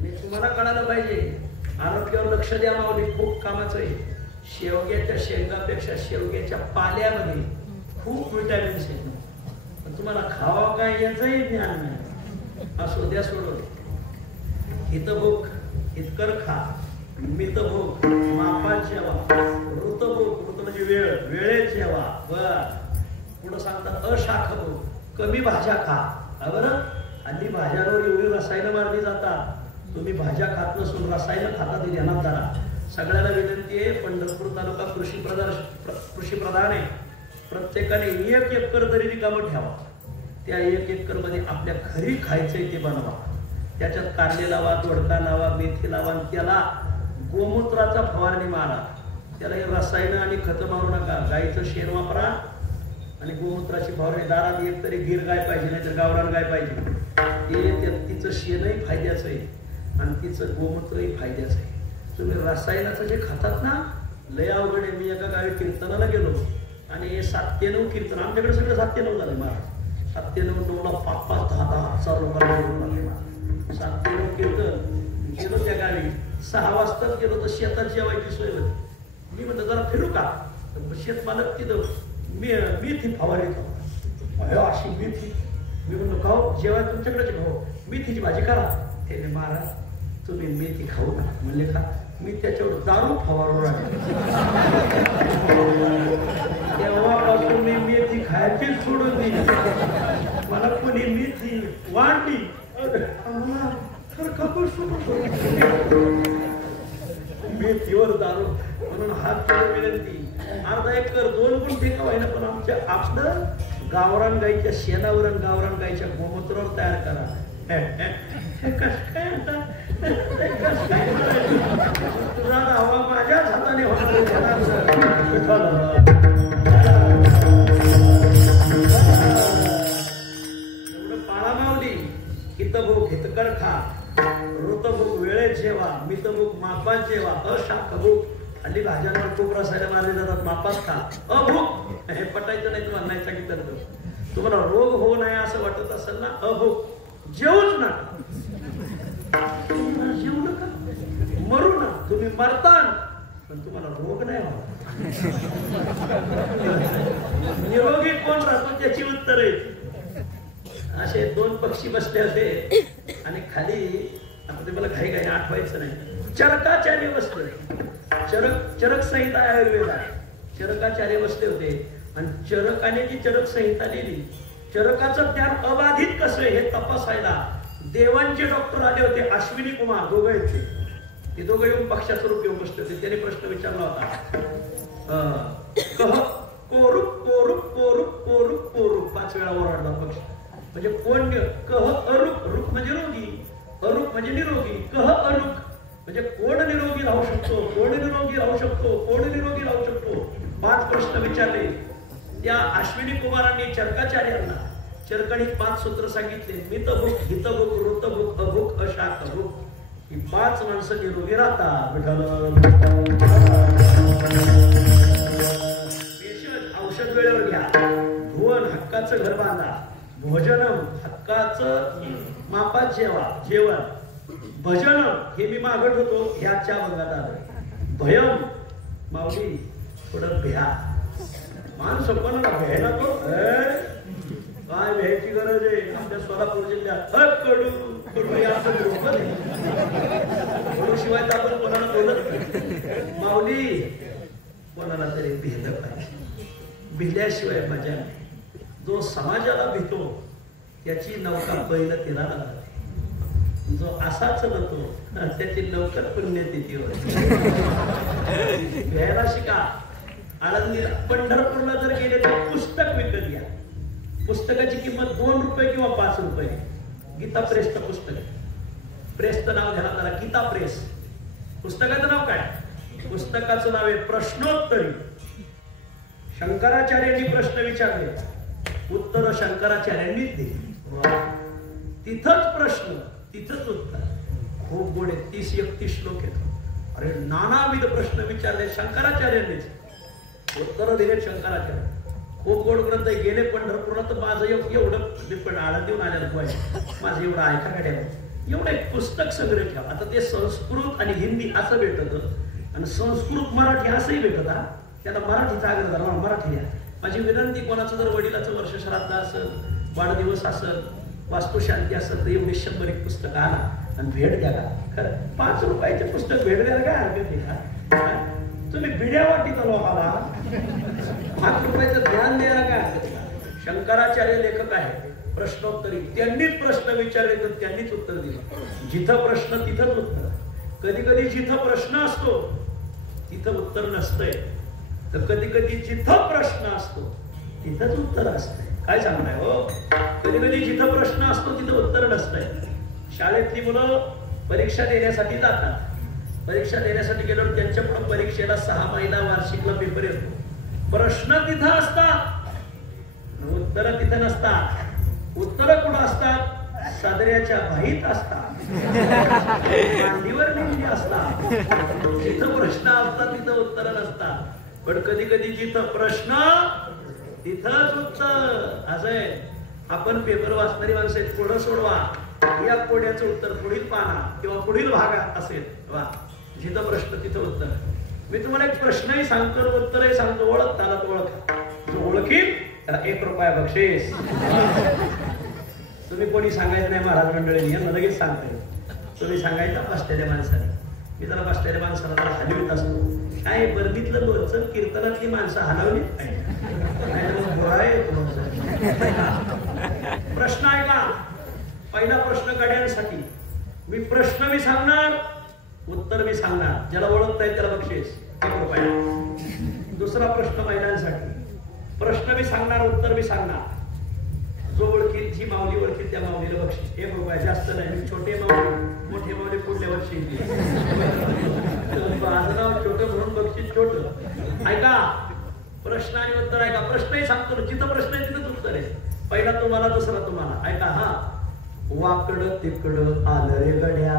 मी तुम्हाला कळायला पाहिजे. आरोग्यावर लक्ष द्या माऊली, खूप कामाचं आहे. शेवग्याच्या शेंगापेक्षा शेवग्याच्या पाल्यामध्ये खूप विटॅमिन्स आहेत. पण तुम्हाला खावा काय याचंही ज्ञान नाही. असो द्या, सोडून. हितभूक, हितकर खा. मितभूक, मापात जेवा. ऋतभूक, ऋत म्हणजे वेळ, वेळेत जेवा. पुढं सांगतात अशाखभूक, कमी भाज्या खा. बरं, हल्ली भाज्यांवर एवढी रसायनं मारली जातात. तुम्ही भाज्या खात नसून रसायनं खाता ते ध्यानात धरा. सगळ्याला विनंती आहे, पंढरपूर तालुका कृषी प्रधान आहे. प्रत्येकाने 1 एकर तरी रिकामं ठेवा. त्या 1 एकरमध्ये आपल्या घरी खायचंय ते बनवा. त्याच्यात कारले लावा, दोडका लावा, मेथी लावा. त्याला गोमूत्राचा फवारणी मारा. त्याला रसायनं आणि खतं मारू नका. गाईचं शेण वापरा आणि गोमूत्राची फवारणी. दारात एक तरी गिर गाय पाहिजे, नाही तर गावरान गाय पाहिजे. तिचं शेणही फायद्याचं आहे आणि तिचं गोमूत्रही फायद्याचं आहे. तुम्ही रसायनाचं जे खातात ना, लय अवघड आहे. मी एका गावी कीर्तनाला गेलो आणि 7 ते 9 कीर्तन. आमच्याकडे सगळं 7 ते 9 झाले महाराज. 7 ते 9 5-5, 10-10 हजार लोकांना 7 ते 9 कीर्तन. गेलो त्या गावी 6 वाजताच गेलो तर शेतात जेवायची सोय होती. मी म्हणलं जरा फिरू का? शेत मालक तिथं मेथी फवारीत. अशी मेथी. मी म्हणलो खाऊ जेव्हा तुमच्याकडेच खाऊ, मेथीची भाजी करा. ते महाराज तुम्ही मेथी खाऊ का? म्हणले का? मी त्याच्यावर दारू फवारू राहिले. तेव्हापासून मी मेथी खायची सोडून दिली. मला कोणी मेथी वाढली मेथीवर दारू. म्हणून हात विनंती, अर्धा एकर 2 गुंठे का व्हायला, पण आमच्या आपलं गावरान गाईच्या शेणावर आणि गावरान गाईच्या गोमूत्रावर तयार करा. तुझा हवा माझ्याच हाताने एवढं पाळा मावली. हितभूक, हितकर खा. ऋतभूक, वेळेत जेवा. मितभूक, मापात जेवा. अशाखभूक, हल्ली भाज्यांवर खूप रसायनं मारली जातात, मापात खा. अभूक, हे पटायचं नाही तुम्हाला, नाही सांगितलं. तुम्हाला रोग होऊ नये असं वाटत असेल ना, अभूक जेवूच नका. जेवू नका, मरू ना. तुम्ही मरता पण तुम्हाला रोग नाही होणार. निरोगी कोण राहतो त्याची उत्तर आहे. असे 2 पक्षी बसले होते आणि खाली, आता ते मला घाई घाई आठवायचं नाही, चरकाचार्य बसले. चरक संहिता आयुर्वेद आहे. चरकाचार्य बसले होते आणि चरकाने जी चरक संहिता लिहिली, चरकाचं ज्ञान अबाधित कसं हे तपासायला देवांचे डॉक्टर आले होते. अश्विनी कुमार दोघं आहेत. ते दोघं येऊन पक्षाचं रूप घेऊन बसले होते. त्याने प्रश्न विचारला होता, कोरुप कोरुप कोरुप कोरुप कोरुप 5 वेळा ओरडला पक्ष. म्हणजे कोण? कह अरुप, रुप म्हणजे रोगी, अरुप म्हणजे निरोगी. कह अरुप म्हणजे कोण निरोगी राहू शकतो, कोण निरोगी राहू शकतो, कोण निरोगी राहू शकतो. 5 प्रश्न विचारले. त्या अश्विनी कुमारांनी चरकाचार्यांना चरकाने 5 सूत्र सांगितले. मितभूक, हितभूक, ऋतभूक, अभूक, अशाखभूक. ही 5 माणसं निरोगी राहतात. औषध वेळेवर घ्या. भुवन हक्काचं घर बांधा. भोजनम हक्काचं मापात जेवण. भजन हे मी मागत होतो ह्याच्या बंगात आलं. भयम माऊली थोडं भ्या. माणसं कोणाला भ्यायला तो काय भ्यायची गरज आहे. आपल्या सोलापूर जिल्ह्यात कडू शिवाय तर आपण कोणाला बोलत नाही. माऊली कोणाला तरी भेदलं पाहिजे. भिल्याशिवाय मजा नाही. जो समाजाला भीतो त्याची नौका पहिलं तीराला जाते. जो असाच नव्हतो त्याची लवकर पुण्यतिथी होते. घ्यायला शिका. आळंदीला पंढरपूरला जर गेले तर पुस्तक विकत घ्या. पुस्तकाची किंमत 2 रुपये किंवा 5 रुपये. गीता प्रेसचं पुस्तक. प्रेसचं नाव घ्या जरा. गीता प्रेस. पुस्तकाचं नाव काय? पुस्तकाचं नाव आहे प्रश्नोत्तरी. शंकराचार्यांनी प्रश्न विचारले, उत्तर शंकराचार्यांनीच दिली. तिथंच प्रश्न तिथंच उत्तर. खूप गोड आहे. 30-31 श्लोक आहेत. अरे नानाविध प्रश्न विचारले शंकराचार्यांनीच, उत्तर दिले शंकराचार्य. खूप गोड ग्रंथ आहे. गेले पंढरपूरला तर माझं एवढं पण आळंद देऊन आलेलं माझं एवढं ऐका काढ्या. एवढं एक पुस्तक संग्रह ठेवा. आता ते संस्कृत आणि हिंदी असं भेटत आणि संस्कृत मराठी असंही भेटत. त्याला मराठीचा आग्रह धरा. मराठी द्या. माझी विनंती, कोणाचं जर वडिलाचं वर्ष श्राद्ध असेल, वाढदिवस असेल, वास्तुशांती असेल तर एवढी 100 पुस्तक आला आणि भेट द्या का. खरं 5 रुपयाचे पुस्तक भेट द्यायला काय हरकत नाही का. तुम्ही भिड्या वाटीचा लोकाला 5 रुपयाचं ध्यान द्यायला काय हरकत नाही. शंकराचार्य लेखक आहे. प्रश्नोत्तरी त्यांनीच प्रश्न विचारले तर त्यांनीच उत्तर दिलं. जिथं प्रश्न तिथंच उत्तर. कधी कधी जिथं प्रश्न असतो तिथं उत्तर नसतंय, तर कधी कधी जिथं प्रश्न असतो तिथंच उत्तर असतंय. काय सांगताय हो. कधी कधी जिथं प्रश्न असतो तिथं उत्तर नसतंय. शाळेतली मुलं परीक्षा देण्यासाठी जातात. परीक्षा देण्यासाठी गेल्यावर त्यांच्या पुढे परीक्षेला 6 महिना वार्षिकला पेपर येतो. प्रश्न तिथं असतात, उत्तर तिथं नसतात. उत्तर कुठं असतात? सादऱ्याच्या बाहीत असतात, मांडीवर लिहिली असतात. जिथं प्रश्न असतात तिथं उत्तर नसतात. पण कधी कधी जिथं प्रश्न तिथंच उत्तर. असं आहे. आपण पेपर वाचणारी माणसं आहेत. कोडं सोडवा. या कोड्याचं उत्तर पुढील पाना किंवा पुढील भागात असेल. वा. जिथं प्रश्न तिथं उत्तर. मी तुम्हाला एक प्रश्नही सांगतो, उत्तरही सांगतो. ओळखता आला तर ओळखा. जो ओळखील त्याला 1 रुपया बक्षीस. तुम्ही कोणी सांगायचं नाही महाराज मंडळींनी. यांना लगेच सांगताय. तुम्ही सांगायचा बसलेल्या माणसाने. मी त्याला बसलेल्या माणसाला जरा हलवीत असतो. काय बर्दीतलं लोणचं कीर्तनातली माणसं हलवली काय. प्रश्न आहे का. पहिला प्रश्न काढण्यासाठी मी प्रश्न मी सांगणार, उत्तर मी सांगणार. ज्याला ओळखता येईल त्याला बक्षीस 1 रुपया. दुसरा प्रश्न महिलांसाठी. प्रश्न मी सांगणार, उत्तर मी सांगणार. जो ओळखील, जी माऊली ओळखील त्या माऊलीला बक्षीस 1 रुपया. जास्त नाही. छोटे माऊली मोठे माऊली पुढल्या वर्षी माझं नाव छोटं म्हणून बक्षीस छोटं. ऐका. प्रश्न आणि उत्तर ऐका. प्रश्नही सांगतो. जिथं प्रश्न आहे तिथंच उत्तर आहे. पहिला तुम्हाला, दुसरा तुम्हाला. ऐका. हा. वाकडं तिकडं आलं रे गड्या.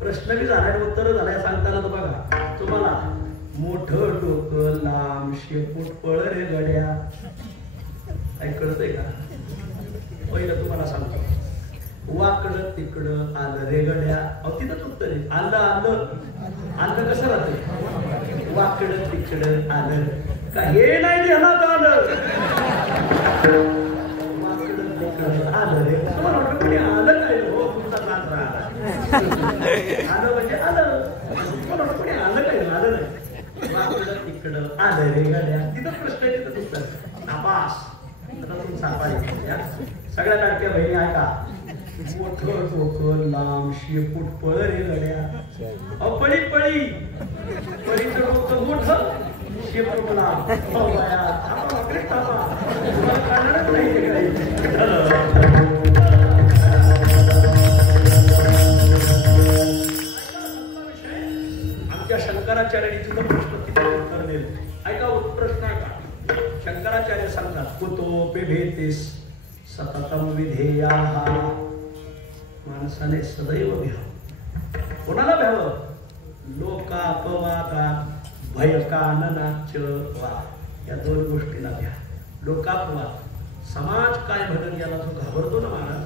प्रश्न बी झाला आणि उत्तर झालाय सांगताना तर बघा. तुम्हाला मोठं डोकं लांब शेपूट पळ रे गड्या. ऐकतंय का. पहिलं तुम्हाला सांगतो. वाकडं तिकडं आलं रे गड्या. अहो तिथंच उत्तर आहे. आलं आलं आलं कसं राहतं. वाकडं तिकडं आलं का हे नाही ध्यानात आलं. वाकडं तिकडं आलं रे. तुम्हाला वाटतं कोणी आलं काय हो. तुमचा नाच राहिला. आलं म्हणजे आलं. तुम्हाला वाटतं कोणी आलं काय. आलं नाही. वाकडं तिकडं आलं रे गड्या. तिथं प्रश्न आहे. तिथं उत्तर. नापास. आता तुमचा सगळ्या लाडक्या बहिणी ऐका. मोठं डोकं लांब शेपूट पळ रे गड्या. अहो पळी पळी. पळीचं डोकं मोठं शेपूट लांब. आमच्या शंकराचार्यांनी तिथं प्रश्न तिथं उत्तर दिलं. ऐका. प्रश्न ऐका. शंकराचार्य सांगतात कुतोपि भेतीस सततम विधेया. माणसाने सदैव घ्यावं. कोणाला भ्यावं? लोकापवादा भयकाननाच वा, या दोन गोष्टीला भ्या. लोकापवाद, समाज काय म्हणत याला जो घाबरतो ना महाराज,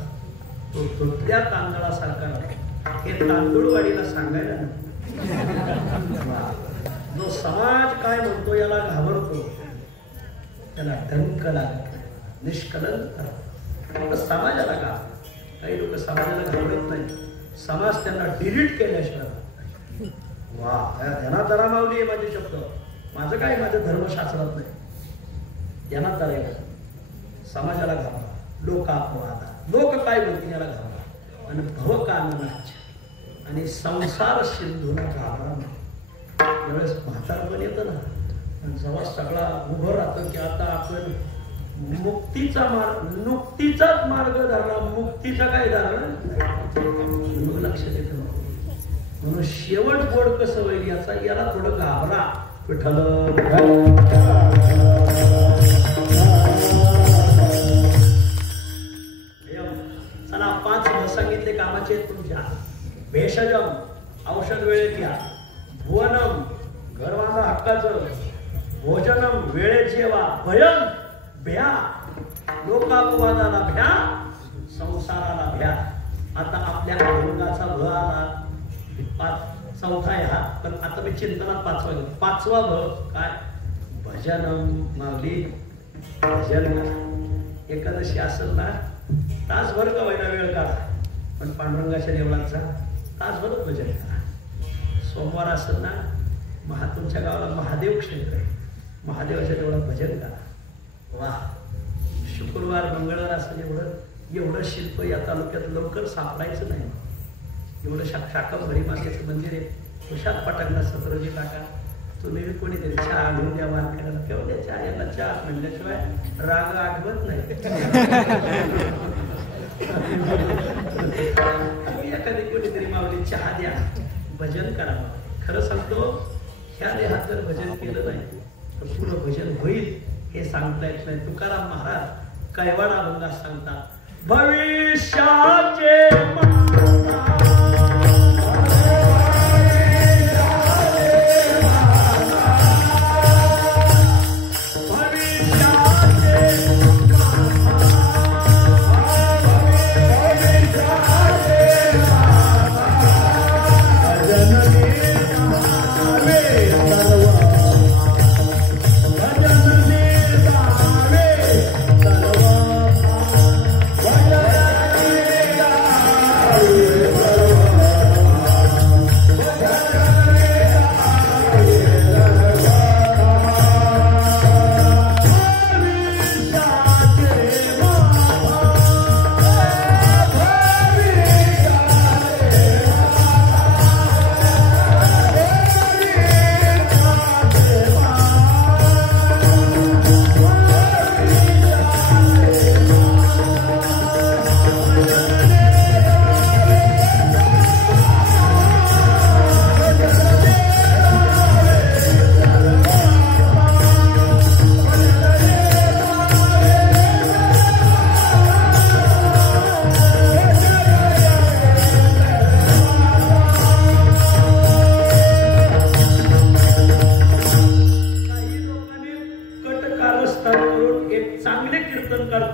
तो तुटल्या तांदळासारखा. हे तांदूळवाडीला सांगायला नाही. जो समाज काय म्हणतो याला घाबरतो त्याला डंक लागत, निष्कलंक. समाजाला का? काही लोक समाजाला घाबरत नाही, समाज त्यांना डिलीट केल्याशिवाय. वा, ध्यानात जरा मावली आहे माझे शब्द. माझं काय, माझं धर्मशास्त्रात नाही. ध्यानात जरा समाजाला घाबरा. लोकापवादा, लोक काय म्हणतील याला घाबरा. आणि भवकाननाच आणि संसार सिंधूला घाबरा. ज्यावेळेस म्हातारपण येतं ना, जेव्हा सगळा उभं राहतं की आता आपण मुक्तीचा मार्ग, नुक्तीचाच मार्ग धरला, मुक्तीचा काय धरला लक्ष देत. म्हणून शेवट गोड कसं होईल याचा, याला थोडं घाबरा. विठ्ठल चला, 5 सांगितले कामाचे तुमच्या. भेषजम, औषध वेळेत घ्या. भुवनम, घर बांधा हक्काचं. भोजनम, वेळेत जेवा. भयम, भ्या. लोकापवादाला भ्या, संसाराला भ्या. आता आपल्या अभंगाचा भ आला, 4था आहे हा, पण आता मी चिंतनात 5वा घेतो. 5वा भ काय? भजनम. माऊली भजन करा. एकादशी असेल ना, तासभर का व्हायला वेळ काढा, पण पांडुरंगाच्या देवळाचा तासभर भजन करा. सोमवार असेल ना, तुमच्या गावाला महादेव क्षेत्र आहे, महादेवाच्या देवळात भजन करा. वा. शुक्रवार मंगळवार असं एवढं शिल्प या तालुक्यात लवकर सापडायचं नाही. एवढं शाकांबरी मातेचं मंदिर आहे. हुशार पटांना सतरोजी टाका. तुम्ही कोणीतरी चहा आणून द्या मार्केटाला. केव्हा द्या चहा? याला चहा म्हणल्याशिवाय राग आठवत नाही. एखादी कोणीतरी मावली चहा द्या, भजन करा. खरं सांगतो, ह्या देहात जर भजन केलं नाही तर पुढं भजन होईल हे सांगता येत नाही. तुकाराम महाराज कैवाड अभंगात सांगतात, भविष्याचे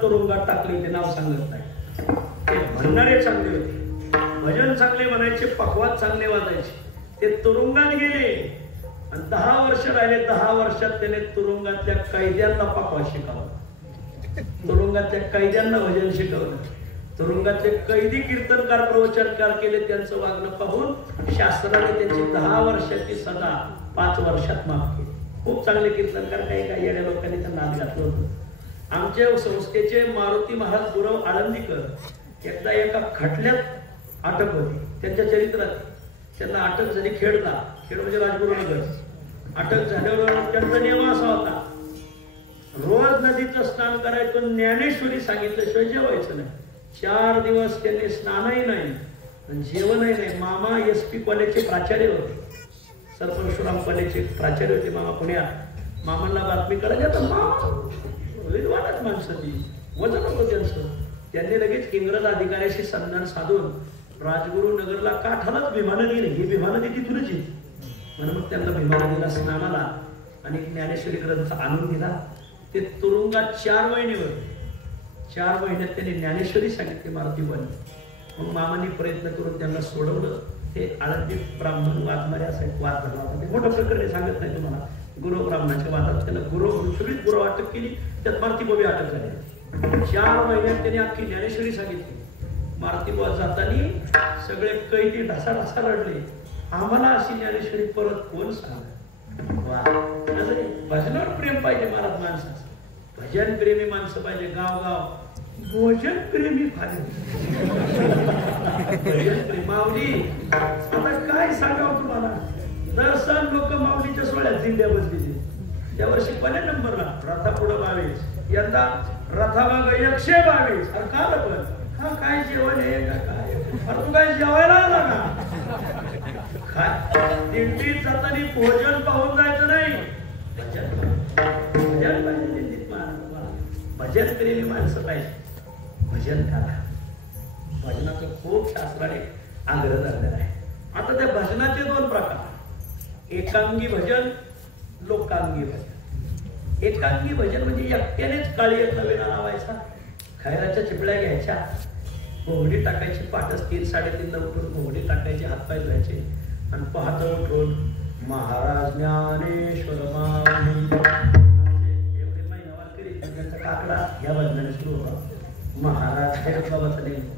तुरुंगात टाकले. ते नाव सांगत नाही. ते म्हणणारे चांगले होते, भजन चांगले म्हणायचे, पखवाद चांगले वाजायचे. ते तुरुंगात गेले आणि 10 वर्ष राहिले. 10 वर्षात त्याने तुरुंगातल्या कैद्यांना पखवाद शिकवला, तुरुंगातल्या कैद्यांना भजन शिकवलं. तुरुंगातले कैदी कीर्तनकार प्रवचनकार केले. त्यांचं वागणं पाहून शास्त्राने त्यांची 10 वर्षाची सजा 5 वर्षात माफ केली. खूप चांगले कीर्तनकार काही येड्या लोकांनी त्यांना नाद घातलं होतं. आमच्या संस्थेचे मारुती महाराज गुरव आळंदीकर एकदा एका खटल्यात अटक होती. त्यांच्या चरित्रात त्यांना अटक झाली. खेडला, खेड म्हणजे राजगुरुनगर. अटक झाल्यावर त्यांचा नियम असा होता, रोज नदीचं स्नान करायचं. ज्ञानेश्वरी सांगितल्याशिवाय जेवायचं नाही. 4 दिवस त्यांनी स्नानही नाही, जेवणही नाही. मामा SP कॉलेजचे प्राचार्य होते, सर परशुराम कॉलेजचे प्राचार्य होते मामा पुण्यात. मामांना बातमी करायची तर मामा विद्वानच माणसं ती, वजन होतं त्यांचं. त्यांनी लगेच इंग्रज अधिकाऱ्याशी संधान साधून राजगुरू नगरला काठालाच भीमा नदी नाही, ही भीमा नदी तिथूनच येते म्हणून मग त्यांना भीमा नदीला स्नानाला आणि ज्ञानेश्वरी ग्रंथ आणून दिला. ते तुरुंगात 4 महिन्यात त्यांनी ज्ञानेश्वरी सांगितली मारुतीबाईंनी. मग मामांनी प्रयत्न करून त्यांना सोडवलं. ते आळंदी ब्राह्मण वादणारे असा एक वाद झाला होता. ते मोठं प्रकरण सांगत नाही तुम्हाला. गुरु ब्राह्मणाच्या वादात त्याला सगळीच गुरु अटक केली, त्यात मारुतीबाई अटक झाली. 4 महिन्यात त्यांनी अख्खी ज्ञानेश्वरी सांगितली. मारुतीबाई जाताना सगळे कैदी ढासा रडले, आम्हाला अशी ज्ञानेश्वरी परत कोण सांग. भजनावर प्रेम पाहिजे महाराज माणसाचं. भजन प्रेमी माणसं पाहिजे. गाव भोजन प्रेमी पाहिजे. भजन प्रेमी माऊली आता काय सांगावं तुम्हाला. दर्शन लोक माऊलीच्या सोहळ्यात जिल्ह्या बसलेली. त्या वर्षी 5 नंबरला रथा पुढं 22, यंदा रथामाग 122. अरे का पण हा काय जेवण आहे का काय. अरे तू काय जेवायला आला का काय. दिंडीत जाताना भोजन पाहून जायचं नाही. भजन पाहिजे दिंडीत. भजन प्रेमी माणसं पाहिजे. भजन करा. भजनाचं खूप शास्त्राने आग्रह धरलेला आहे. आता त्या भजनाचे 2 प्रकार, एकांगी भजन, लोकांगी भजन. एकांगी भजन म्हणजे एकट्यानेच काळी एक नवीन लावायचा, खैराच्या चिपळ्या घ्यायच्या, घोगडी टाकायची, पाठच 3-3:30 उठून घोगडी टाकायची, हातपाय धुवायचे आणि पहाट उठून महाराज ज्ञानेश्वर काकडा या भजनाने सुरू होता. महाराज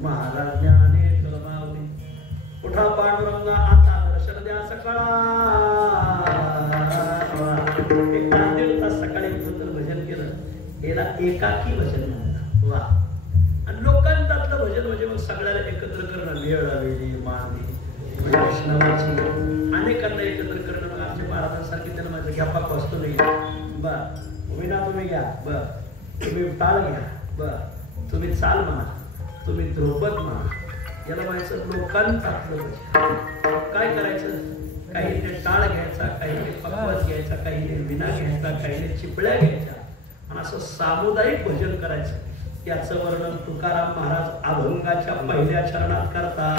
महाराज ज्ञानेश्वर माऊली उठा पांडुरंगा आता दर्शन द्या सकाळा. 1-1.5 तास सकाळी उठून भजन केलं, याला एकाकी भजन म्हणतात. वा. आणि लोकांतातलं भजन म्हणजे मग सगळ्याला एकत्र करणं, वेळावेळी मानवी वैष्णवाची अनेकांना एकत्र करणं. मग आमच्या महाराजांसारखी त्यांना माझं घ्या पाक वाचतो नाही. बर विना तुम्ही घ्या, बर तुम्ही टाळ घ्या, बर तुम्ही चाल म्हणा, तुम्ही ध्रुपद म्हणा. याला म्हणायचं लोकांतातलं भजन. काय करायचं, काहीने टाळ घ्यायचा, काहीने पकवास घ्यायचा, काहीने विना घ्यायचा, काहीने चिपळ्या घ्यायच्या आणि असं सामुदायिक भजन करायचं. त्याचं वर्णन तुकाराम महाराज अभंगाच्या 1ल्या चरणात करतात.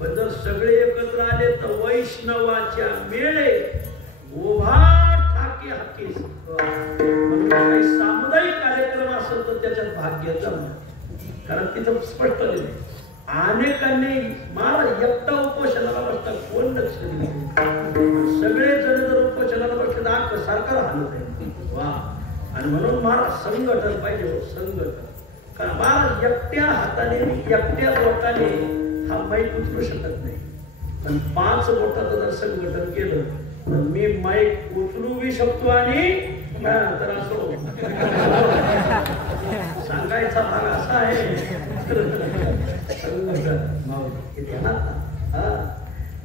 पण जर सगळे एकत्र आले तर वैष्णवाच्या मेळे उभा ठाके हाकेस. म्हणून काही सामुदायिक कार्यक्रम असेल तर त्याच्यात भाग घ्यायचा नाही, कारण तिथं स्पष्ट दिले अनेकांनी महाराज एकटा उपोषणाला बसता कोण लक्ष दिले, सगळे जण जर उपोषणाला बसले तर सरकार हालत आहे. वा. आणि म्हणून महाराज संघटन पाहिजे, संघटन. कारण महाराज एकट्या हाताने एकट्या बोटाने हा माईक उचलू शकत नाही, पण 5 बोटाचं जर संघटन केलं तर मी माईक उचलू शकतो. आणि तर असो सांगायचा भाग असा आहे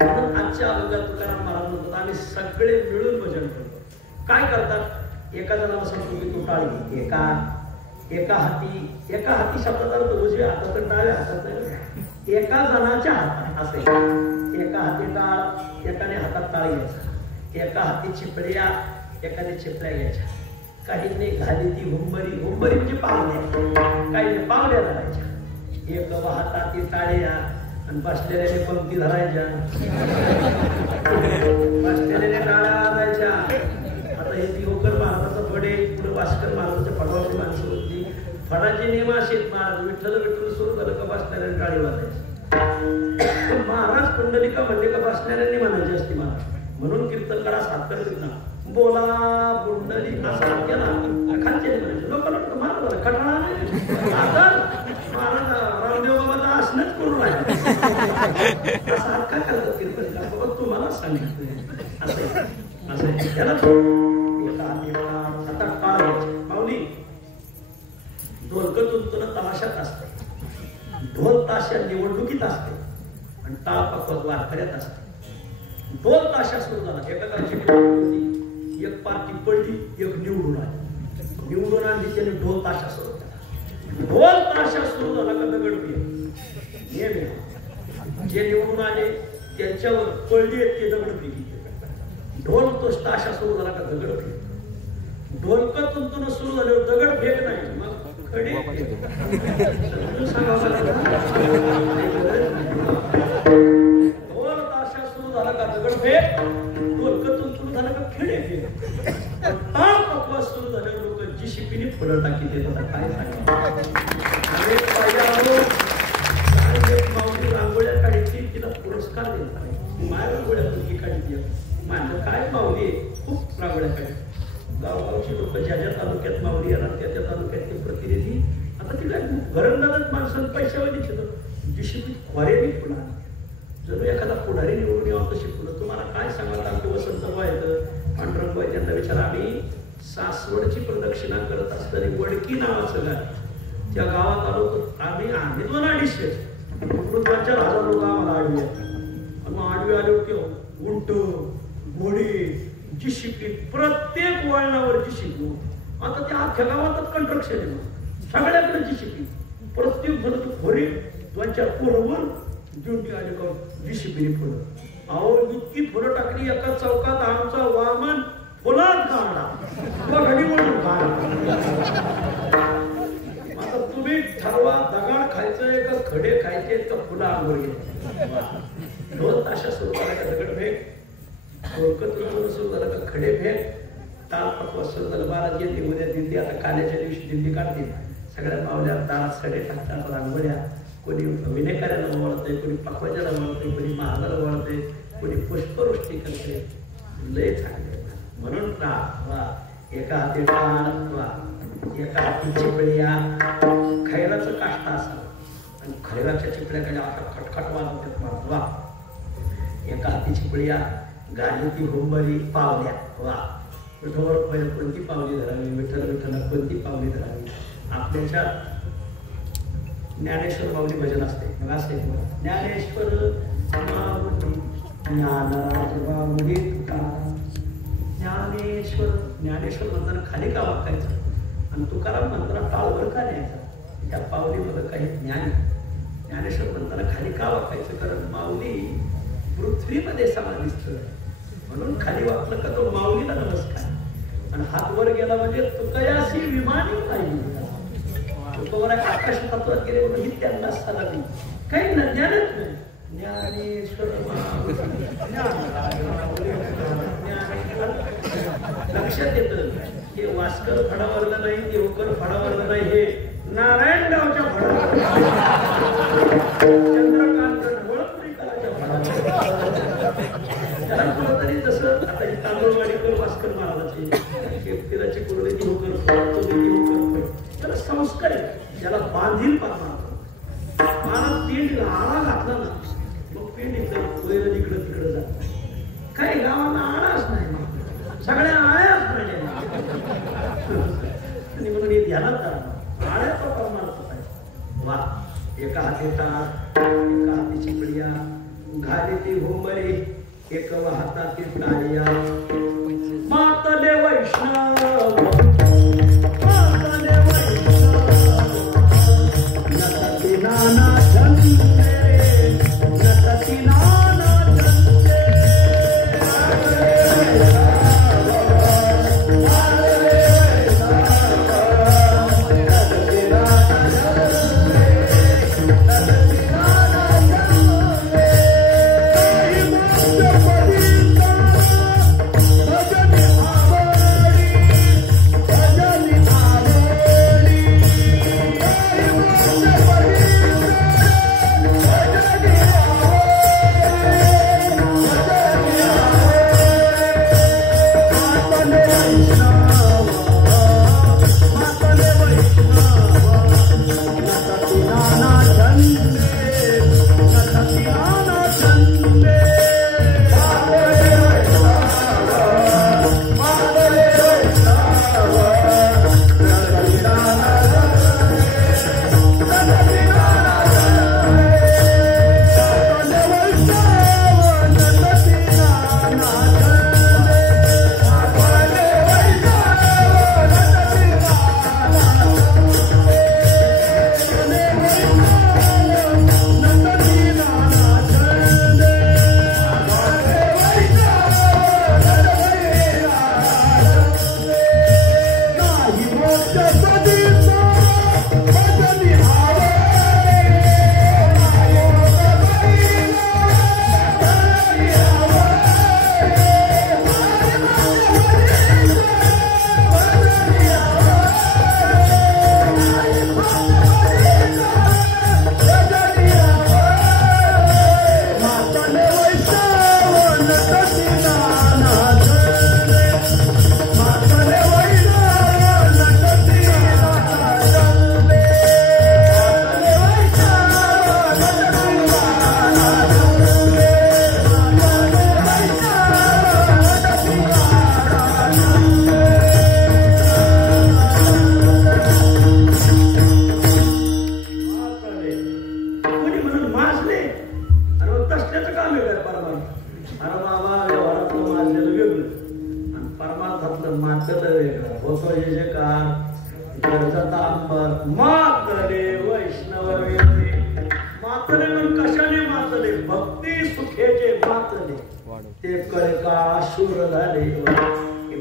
म्हणून आजच्या अभंगात तुकाराम महाराज म्हणतात आम्ही सगळे मिळून भजन करतो. काय करतात? एका जणाला सांगतो की तू टाळी, एका हाती शब्दाचा अर्थ उजव्या हातात डाव्या हातात, एका जणाच्या हातात असे एका हाती टाळ, एकाने हातात टाळ घ्यायचा, एका हाती चिपड्या, एकाने चिपड्या घ्यायच्या. काहींनी घाली ती हुंबरी म्हणजे पावल्या, काहींनी पावल्या धरायच्या. एक हातात ती टाळ्या आणि बसलेल्याने पंक्ती धरायच्या, बसलेल्याने टाळ्या वाजायच्या. आता हे दिवकर महाराजाचा फडे, पुढे भास्कर महाराजाच्या फडावरची माणसं होती. फडाचे नियम असेल महाराज विठ्ठल सुरू झालं का बसणाऱ्याने टाळी वाजायची. महाराज कुंडलिका म्हणले का बसणाऱ्यांनी म्हणायची असते महाराज. म्हणून कीर्तनकारास हात करत ना बोला कुंडली असा केला खालचे म्हणायचे लोक महाराज कटाळा आता महाराज रामदेव बाबाचा आसनच करून राहिले असा हात काय करतात कीर्तनकार बाबा तुम्हाला सांगितलं असं त्याला आता काळ माऊली ढोलक तुंतुन तमाशात असते, ढोल ताशा निवडणुकीत असते आणि टाळ पकवत वारकऱ्यात असते. ढोल ताशा सुरू झाला, एकाची एक पार्टी पडली, एक निवडून आली त्याने ढोल ताशा सुरू केला. ढोल ताशा सुरू झाला का दगडफेक नेम जे निवडून आले त्यांच्यावर पडली ते दगडफेकी. ढोल तो ताशा सुरू झाला का दगडफेक. ढोलक तुंतुन सुरू झाल्यावर दगडफेक नाही मग खडे ढोल ताशा सुरू झाला का दगडफेक, ढोलक तुंतुन झाला का खडे फेक. टाळ पकवास सुरू झाल्यावर लोक जीसीपीने फळं टाकी देतात. काय माऊली रांगोळ्या काढायची तिला पुरस्कार दिला, माझ्या रांगोळ्या मुलगी काढली. माझं काय माऊली खूप रांगोळ्या काढली. गावगावची लोक ज्या ज्या तालुक्यात माऊली येणार त्या त्या तालुक्यातले प्रतिनिधी आता तिला घरंदाजच माणसांना पैशावाली शिकत जीसीपी खोऱ्याने फुला. जर एखादा पुढारी निवडून यावं तशी फुलं. तुम्हाला काय सांगाल आमचे वसंत आहेत पांडुरंग त्यांना विचार. आम्ही सासवडची प्रदक्षिणा करत असताना वडकी नावाचं गाव त्या गावात आलो तर आम्ही 2-250 2,000 लोक आम्हाला आडवी आणि मग आडवी आले होते. उंट घोडी जीसीपी प्रत्येक वळणावर जीसीपी. आता त्या अख्ख्या गावातच कंस्ट्रक्शन आहे, सगळ्याकडे जीसीपी. प्रत्येक जण तू खोरी 2-4 पोरवर जुंडी आली का जीसीपीने फुलं. अहो इतकी फुलं टाकली एका चौकात आमचा वामन फुलात काढला घडी म्हणून काढला. आता तुम्ही ठरवा दगड खायचंय का खडे खायचे का फुलं आंघोळ घ्यायचे. 2 ताशा सुरू झाला का दगड फेक, ढोलकत सुरू झालं का खडे फेक, टाळ पकवास सुरू झालं. महाराज येते उद्या दिंडी, आता काल्याच्या दिवशी दिंडी काढते. सगळ्या पावल्या दारात सडे टाकतात रांगोळ्या. कोणी विनेकऱ्याला वळतंय, कोणी पकवाजाला वळतंय, कोणी महाराजाला वळतंय, कोणी पुष्पवृष्टी करते. लय चांगले. म्हणून एका हाती टाळ, एका हाती चिपळ्या. खैराचं काष्टा असावं आणि खैराच्या चिपळ्याकडे अशा खटखट वाजवतात महाराज. वा. एका हाती चिपळ्या, गाडी ती हुंबरी, पावल्या. वा. विठोवर पहिलं कोणती पावली धरावी, विठ्ठल कोणती पावली धरावी. आपल्याच्या ज्ञानेश्वर माऊली भजन असते. मग असते ज्ञानेश्वर ज्ञानराज बावडी तुकाराम. ज्ञानेश्वर म्हणताना खाली का वाकायचं आणि तुकाराम म्हणताना टाळवर का न्यायचा. त्या पावलीमध्ये काही ज्ञान. ज्ञानेश्वर म्हणताना खाली का वाकायचं, कारण माऊली पृथ्वीमध्ये समान दिसतोय म्हणून खाली वाकलं का तो माऊलीला नमस्कार. आणि हात वर गेला म्हणजे तुकयाशी विमानी नाही. आकाश तत्वात गेले म्हणून ही त्यांना सलामी. काही ज्ञानच नाही. ज्ञानेश्वर लक्षात येतं हे वास्कर फडावरला नाही, देवकर फडावरला नाही, हे नारायणगावच्या फडावर, चंद्रकांत ढवळपुरीकरांच्या फडावर. त्याला कुठंतरी तसं आता ही तांदूळवाडीकर वास्कर महाराजाचे शेतकऱ्याची कुरडे देवकर, त्याला संस्कार आहे, त्याला बांधील पाहणार. मला पेंड आळा घातला ना, मग पेंड इकडं वैर इकडं तिकडं जात. काही गावांना आळाच नाही, सगळ्या आळ्याच नाही. म्हणून हे ध्यानात धरा, आळ्याचा परमार्थ पाहिजे. वा, एका हाती टाक, एका हाती चिपडिया, घाली ती होंबरी, एक हातातील टाळिया. मातले वैष्णव, मातले वैष्णव, नटती नाना चंदे, नटती नाना चंदे.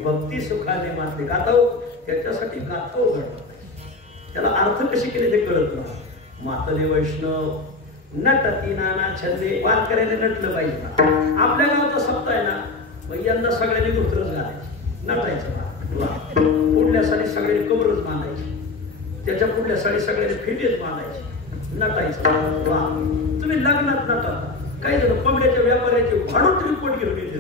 भक्ती सुखाने माते गातो, त्याच्यासाठी गातो घडतो. त्याला अर्थ कशी केले ते कळत नाही. मातले वैष्णव नटती नाना छंदे, वारकऱ्याने नटलं पाहिजे. आपल्या गावचा सप्ताह आहे ना, यंदा सगळ्यांनी गुरतरच घालायची, नटायचं. पुढल्या साली सगळ्यांनी कबरच बांधायची, त्याच्या पुढल्या साली सगळ्यांनी फिटेच बांधायची, नटायचं. वा, तुम्ही लग्नात नटा. काही जण कोंबड्याच्या व्यापाऱ्याचे फाडून रिपोर्ट घेऊन येते.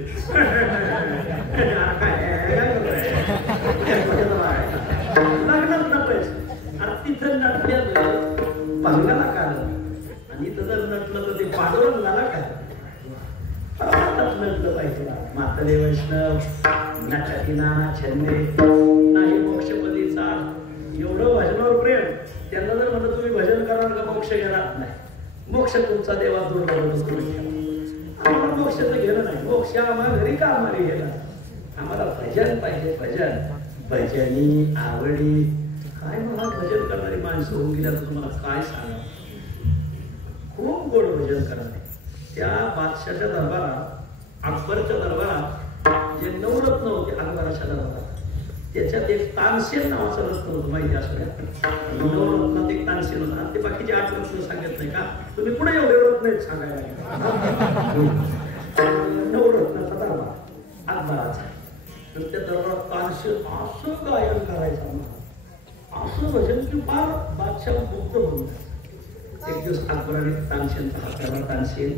लग्नात नटायचं आणि तिथं नटल्यानं पांगाला कारण, आणि इथं जर नटलं तर ते पांडुरंगाला कारण. नटलं पाहिजे. मातले वैष्णव नटती नाना छंदे, नाही मोक्षपदीचा. एवढं भजनावर प्रेम. त्यांना जर म्हणलं तुम्ही भजन कराल का मोक्ष घेणार नाही, मोक्ष तुमचा देवा दूर आम्हाला मोक्षाचं घेणं नाही. मोक्ष आम्हाला घरी का आम्हाला घेणार, आम्हाला भजन पाहिजे. भजन भजनी आवडी. काय मला भजन करणारी माणसं होऊन गेल्या तर तुम्हाला काय सांगा. खूप गोड भजन करणारे. त्या बादशाच्या दरबारात, अकबरच्या दरबारात जे 9 रत्न होते अकबराच्या दरबारात, त्याच्यात एक तानसेन नावाचं रत्न होतं. माहिती असं 9 रत्नात एक तानसेन होता. ते बाकीचे 8 रत्न सांगत नाही का. तुम्ही पुढे एवढे रत्न नवरत्न सांगायला नवरत्नाचा दरबार अकबराचा. तर त्या दरबारात तानसेन असं गायन करायचं असं भजन की फार बादशाह मुक्त होऊन. एक दिवस अकबराने तानसेनचा हात धरला. तानसेन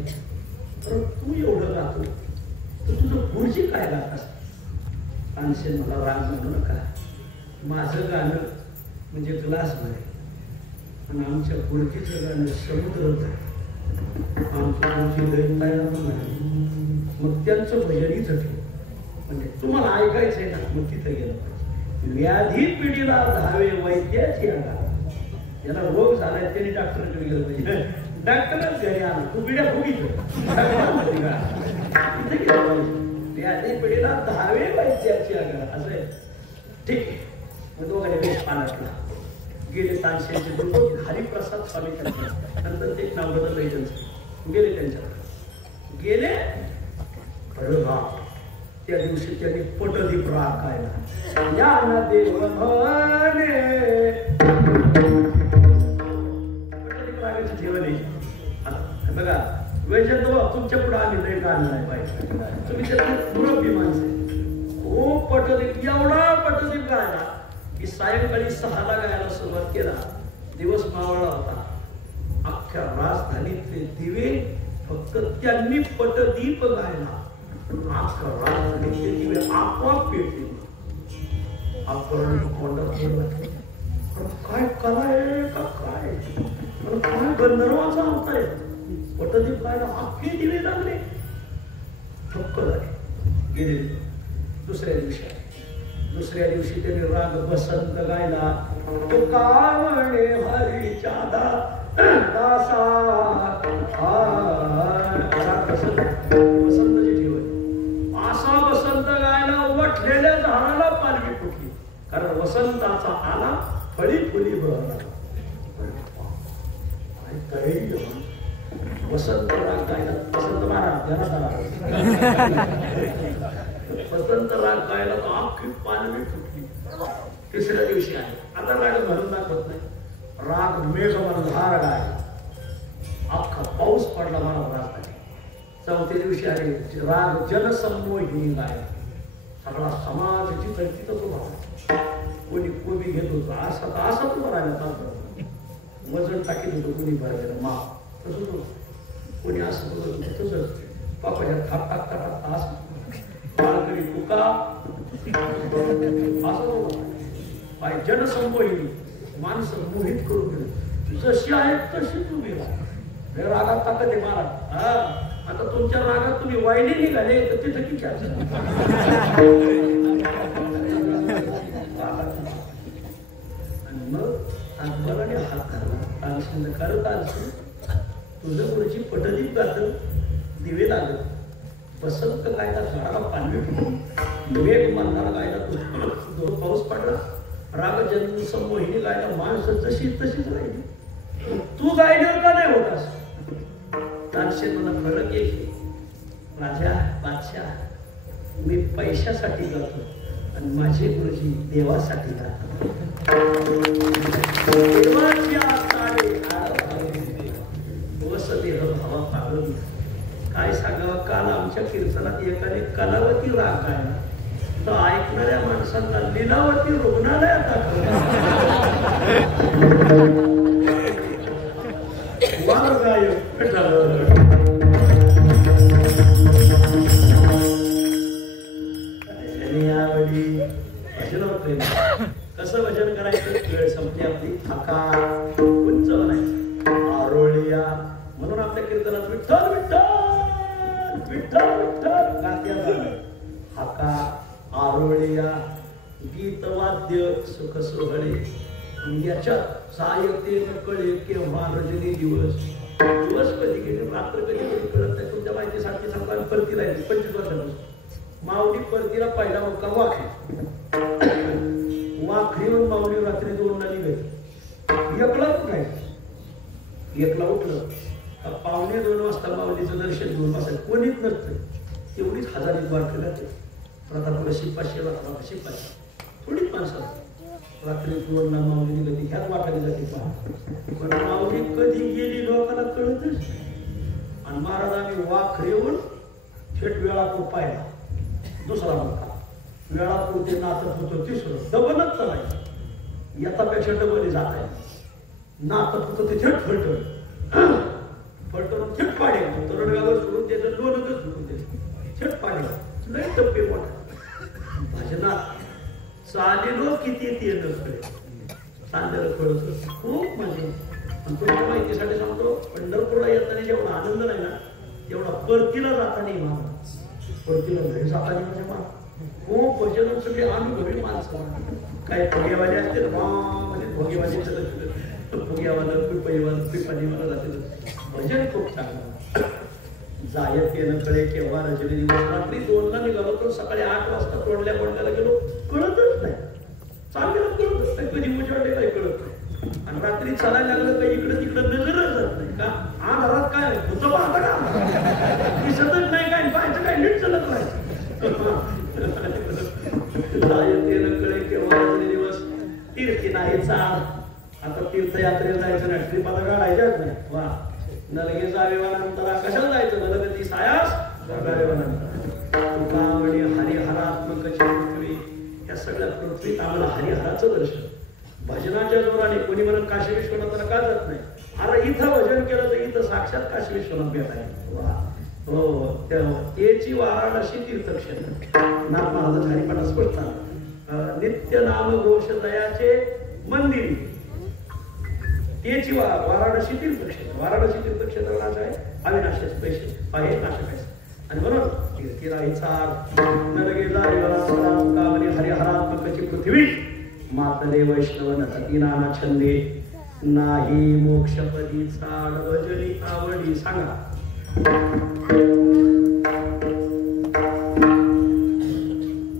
तर तू एवढं गातो तर तुझं पुढची काय गात असत? तानसेन मला राग म्हणू नका, माझं गाणं म्हणजे ग्लास भरे आणि आमच्या पुढकीचं गाणं समुद्र भरे. आमच्या पुढची दैतायला म्हणे मग त्यांचं भजनही ठेव म्हणजे तुम्हाला ऐकायचंय ना मग तिथं गेलं पाहिजे. व्याधी पिढीला धावे वैद्याची आला. याला रोग झालाय त्यांनी डॉक्टरकडे गेलं पाहिजे. डॉक्टरच घरी आला तू पिढ्या फुगी तिथे गेलं पाहिजे. व्याधी पिढीला धावे वैद्याची आला असं आहे. ठीक आहे. मग दोघांनी वेश पाण्यातला गेले. तानसेनचे दुर्ग हरिप्रसाद स्वामी त्यांच्या नंतर ते नाव बदललं त्यांचं. गेले त्यांच्याकडे गेले. अरे वा त्या दिवशी त्यांनी पटदीप राग गायला. ज्ञान देव म्हणे पटदीप रागाची ठेवली. बघा वैजंत तुमच्या पुढे आम्ही लय गाणं नाही पाहिजे. तुम्ही त्यातले मुरब्बी माणसं खूप पटदीप एवढा पटदीप गायला की सायंकाळी 6ला गायला सुरुवात केला. दिवस मावळला होता. अख्ख्या राजधानीतले दिवे फक्त त्यांनी पटदीप गायला. अख्ख्या राजधानीतले दिवे आपोआप पेटले. काय कला आहे का काय काय गंधर्वाचा अर्थ आहे. पटदीप गायला अख्खे दिवे लागले. ठक्क झाले गेले. दुसऱ्या दिवशी त्याने राग बसंत गायला. तो कावणे हरीच्या दासा बसंतची ठेवली. असा बसंत गायला वठलेल्या झाडाला पालवी फुटली. कारण वसंताचा आला फळी फुली बहरला. वसंत राग गायला वसंत महाराज वसंत राग गायला तर अख्खी पालवी फुटली. तिसऱ्या दिवशी आहे. आता राग भरून दाखवत नाही. राग मेघ धार गायला. अख्खा पाऊस पडला मला राग. चौथ्या दिवशी आहे राग जनसंमोहिनी गायला. सगळा समाज तिथंच उभा. कोणी कोबी घेत होतो असा तू राहिला. वजन टाकीत होतो कोणी भरलेलं माप तसंच होतं. कोणी असं बघत होतं तसंच पापाच्या थाप टाकता टाकता असं बाळकरी तुका असं जनसंमोहिनी माणसं मोहित करून दिली. जशी आहेत तशी तुम्ही रागात ताकद आहे महाराज. हा आता तुमच्या रागात तुम्ही वाईली निघाले तर तिथं किती आणि मग अकबराने हात धरला. तानसेन करत तानसेन तुझं पुढची पटदीप गातं दिवे लागत. बसंत गायला झाडाला पालवी फुटली. मेघ म्हणणारा गायला तुझं पाऊस पडला. राग जनसंमोहिनी गायला माणसं जशी तशीच राहिली. तू गायणार का नाही होतास? तानसेन मला फरक येईल. राजा बादशाह मी पैशासाठी गातो आणि माझे गुरुजी देवासाठी गातात. देवाची भावा पागल. काय सांगावं. काल आमच्या कीर्तनात एकाने कलावती राग गायला तर ऐकणाऱ्या माणसांना लीलावती रुग्णालयात दाखवलं. कसं भजन करायचं. वेळ संपली आपली. हका उंच म्हणायचं. आरोळिया म्हणून आपल्या कीर्तनात विठ्ठल विठ्ठल विठ्ठल विठ्ठल गात्या. हका आरोळिया गीत वाद्य सुख सोहळे. याच्यात सायतेन कळे केव्हा रजनी दिवस. दिवस कधी गेले रात्र कधी कधी कळत नाही. तुमच्या माहितीसाठी सांगतो आम्ही परतीला येते 25 वर्षापासून. माऊली परतीला पहिला मुक्का वाखरी. वाखरीवर माऊली रात्री 2ला निघायची. एकला उठायचं. एकला उठलं 1:45 वाजता माऊलीचं दर्शन घेऊन बसायचं. कोणीच नसतं. तेवढीच 1000 वारकरी राहते. प्रतापगड शिपाशी शिपाशी थोडीच माणसं. रात्री 2ला माऊली निघाली. ह्याच वाटायला जाते पहा. पण माऊली कधी गेली लोकांना कळतच. आणि महाराजांनी वाख येऊन थेट वेळापूर पाहिला, दुसरा मोठा वेळापूर ते नाचत होतं तिसरं, डबलच चालायचं, याच्यापेक्षा डबल जात आहे. नाचत होतं ते थेट फलटण थेट पाडे तरुणगावर सोडून त्याचं लोणच सोडून द्यायचं, थेट पाडे लय टप्पे मोठा. भजनात चालेलो किती ते नसते चाललेलं कळत खूप मजा. आणि तुम्हाला माहितीसाठी सांगतो, पंढरपूरला येताना जेवढा आनंद नाही ना तेवढा परतीला जाताना महाराज, परतीला घरी जाताना म्हणजे मा खूप भजन सगळे अनुभवी माणसं, काही फुगेवाले असते म्हणजे फुगेवाले फुग्यावालं पिपाणीवाला जाते. भजन खूप चांगलं. जायत येणं कळे केव्हा रजनी दिवस, रात्री 2ला निघालो तर सकाळी 8 वाजता तोडल्या गेलो, कळतच नाही, चांगलं कळतच नाही, कधी उजाडले काही कळत नाही. आणि रात्री चालायला लागलं काही इकडं तिकडं नजरच जात नाही का, हा घरात काय होतं पाहता का, दिसतच नाही काय, पाहायचं काय नीट चालत नाही. जायत येणं कळे केव्हा रजनी दिवस, तीर्थी नाही चाल. आता तीर्थयात्रेला जायचं नाही, ट्रिपाला काढायच्याच नाही. वा नलगे जावेवानंतरा कशाला जायचं, नलगती सायास तुकामणी हरिहरात्मक पृथ्वी, या सगळ्या पृथ्वीत आम्हाला हरिहराचं दर्शन. भजनाच्या जोराने कोणी म्हणत काशी विश्वनाथाला का जात नाही, अरे इथं भजन केलं तर इथं साक्षात काशी विश्वनाथ भेट आहे. हो त्याची वाराणसी तीर्थक्षेत्र नाथ महाराज हरिपाठ स्पष्ट नित्य नाम घोष दयाचे मंदिर, त्याची वाराणसी तीर्थक्षेत्र. वाराणसी तीर्थक्षेत्र नाश आहे, अविनाशी पैसे आहे नाशक आहे. आणि म्हणून हरिहरात्मकची पृथ्वी मातले वैष्णव नटती नाना छंदे, नाही मोक्षपदी चाड भजनी आवडी. सांगा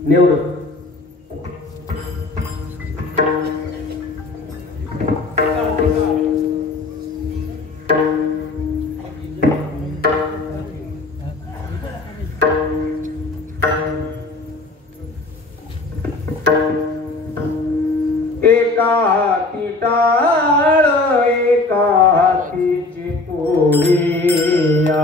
निवड एका हाती टाळ एका हातीची पोळीया,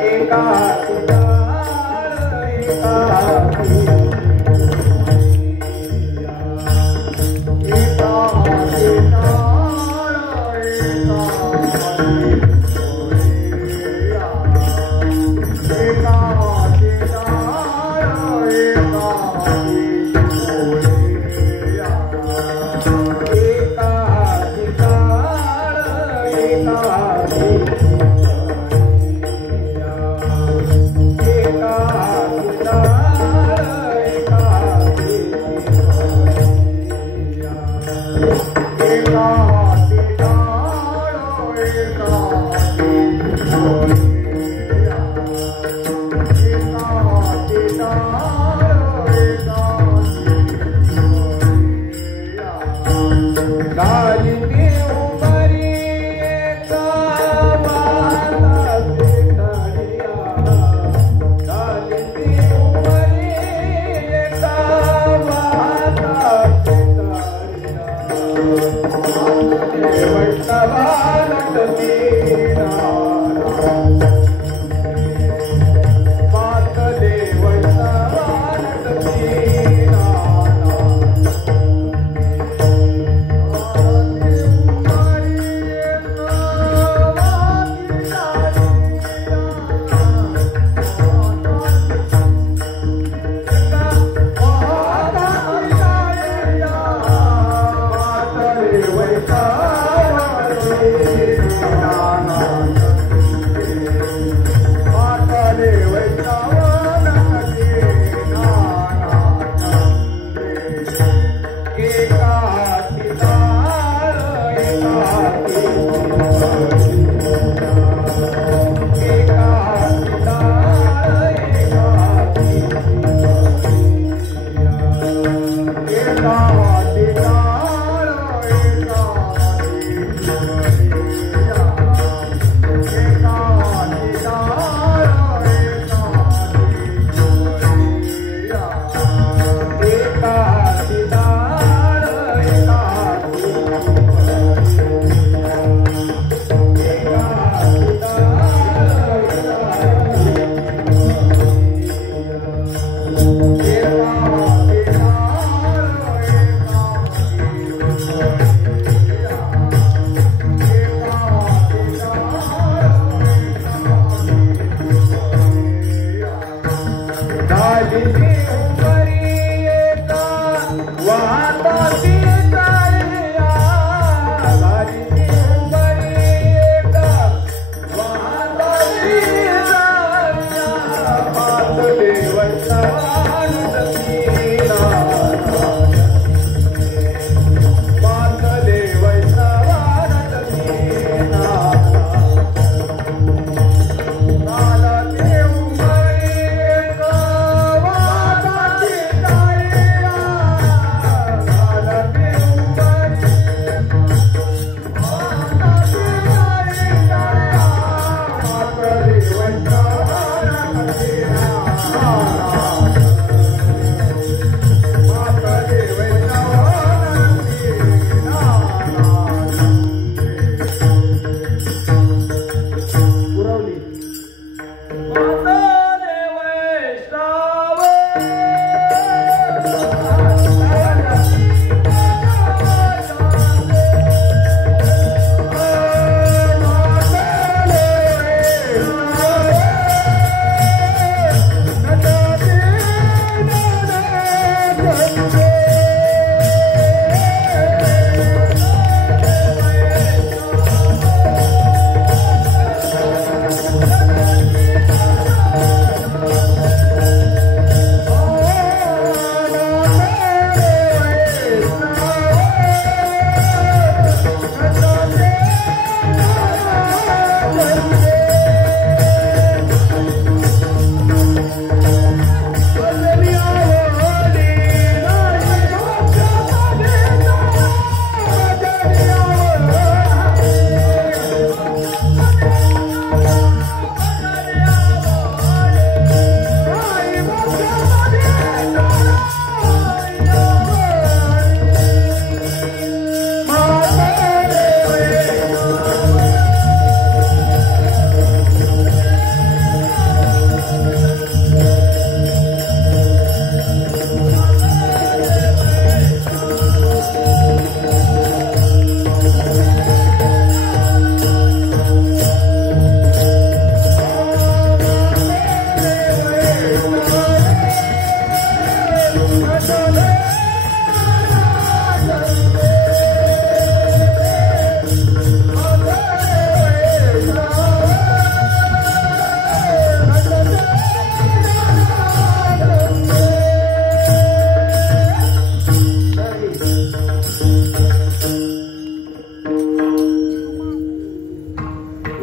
एका हाती टाळ एका हाती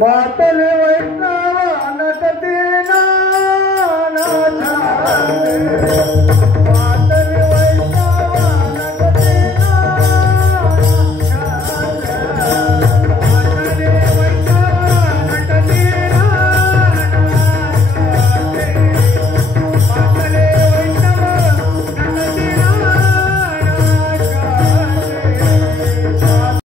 मातले वैष्णव नटते नाना छाते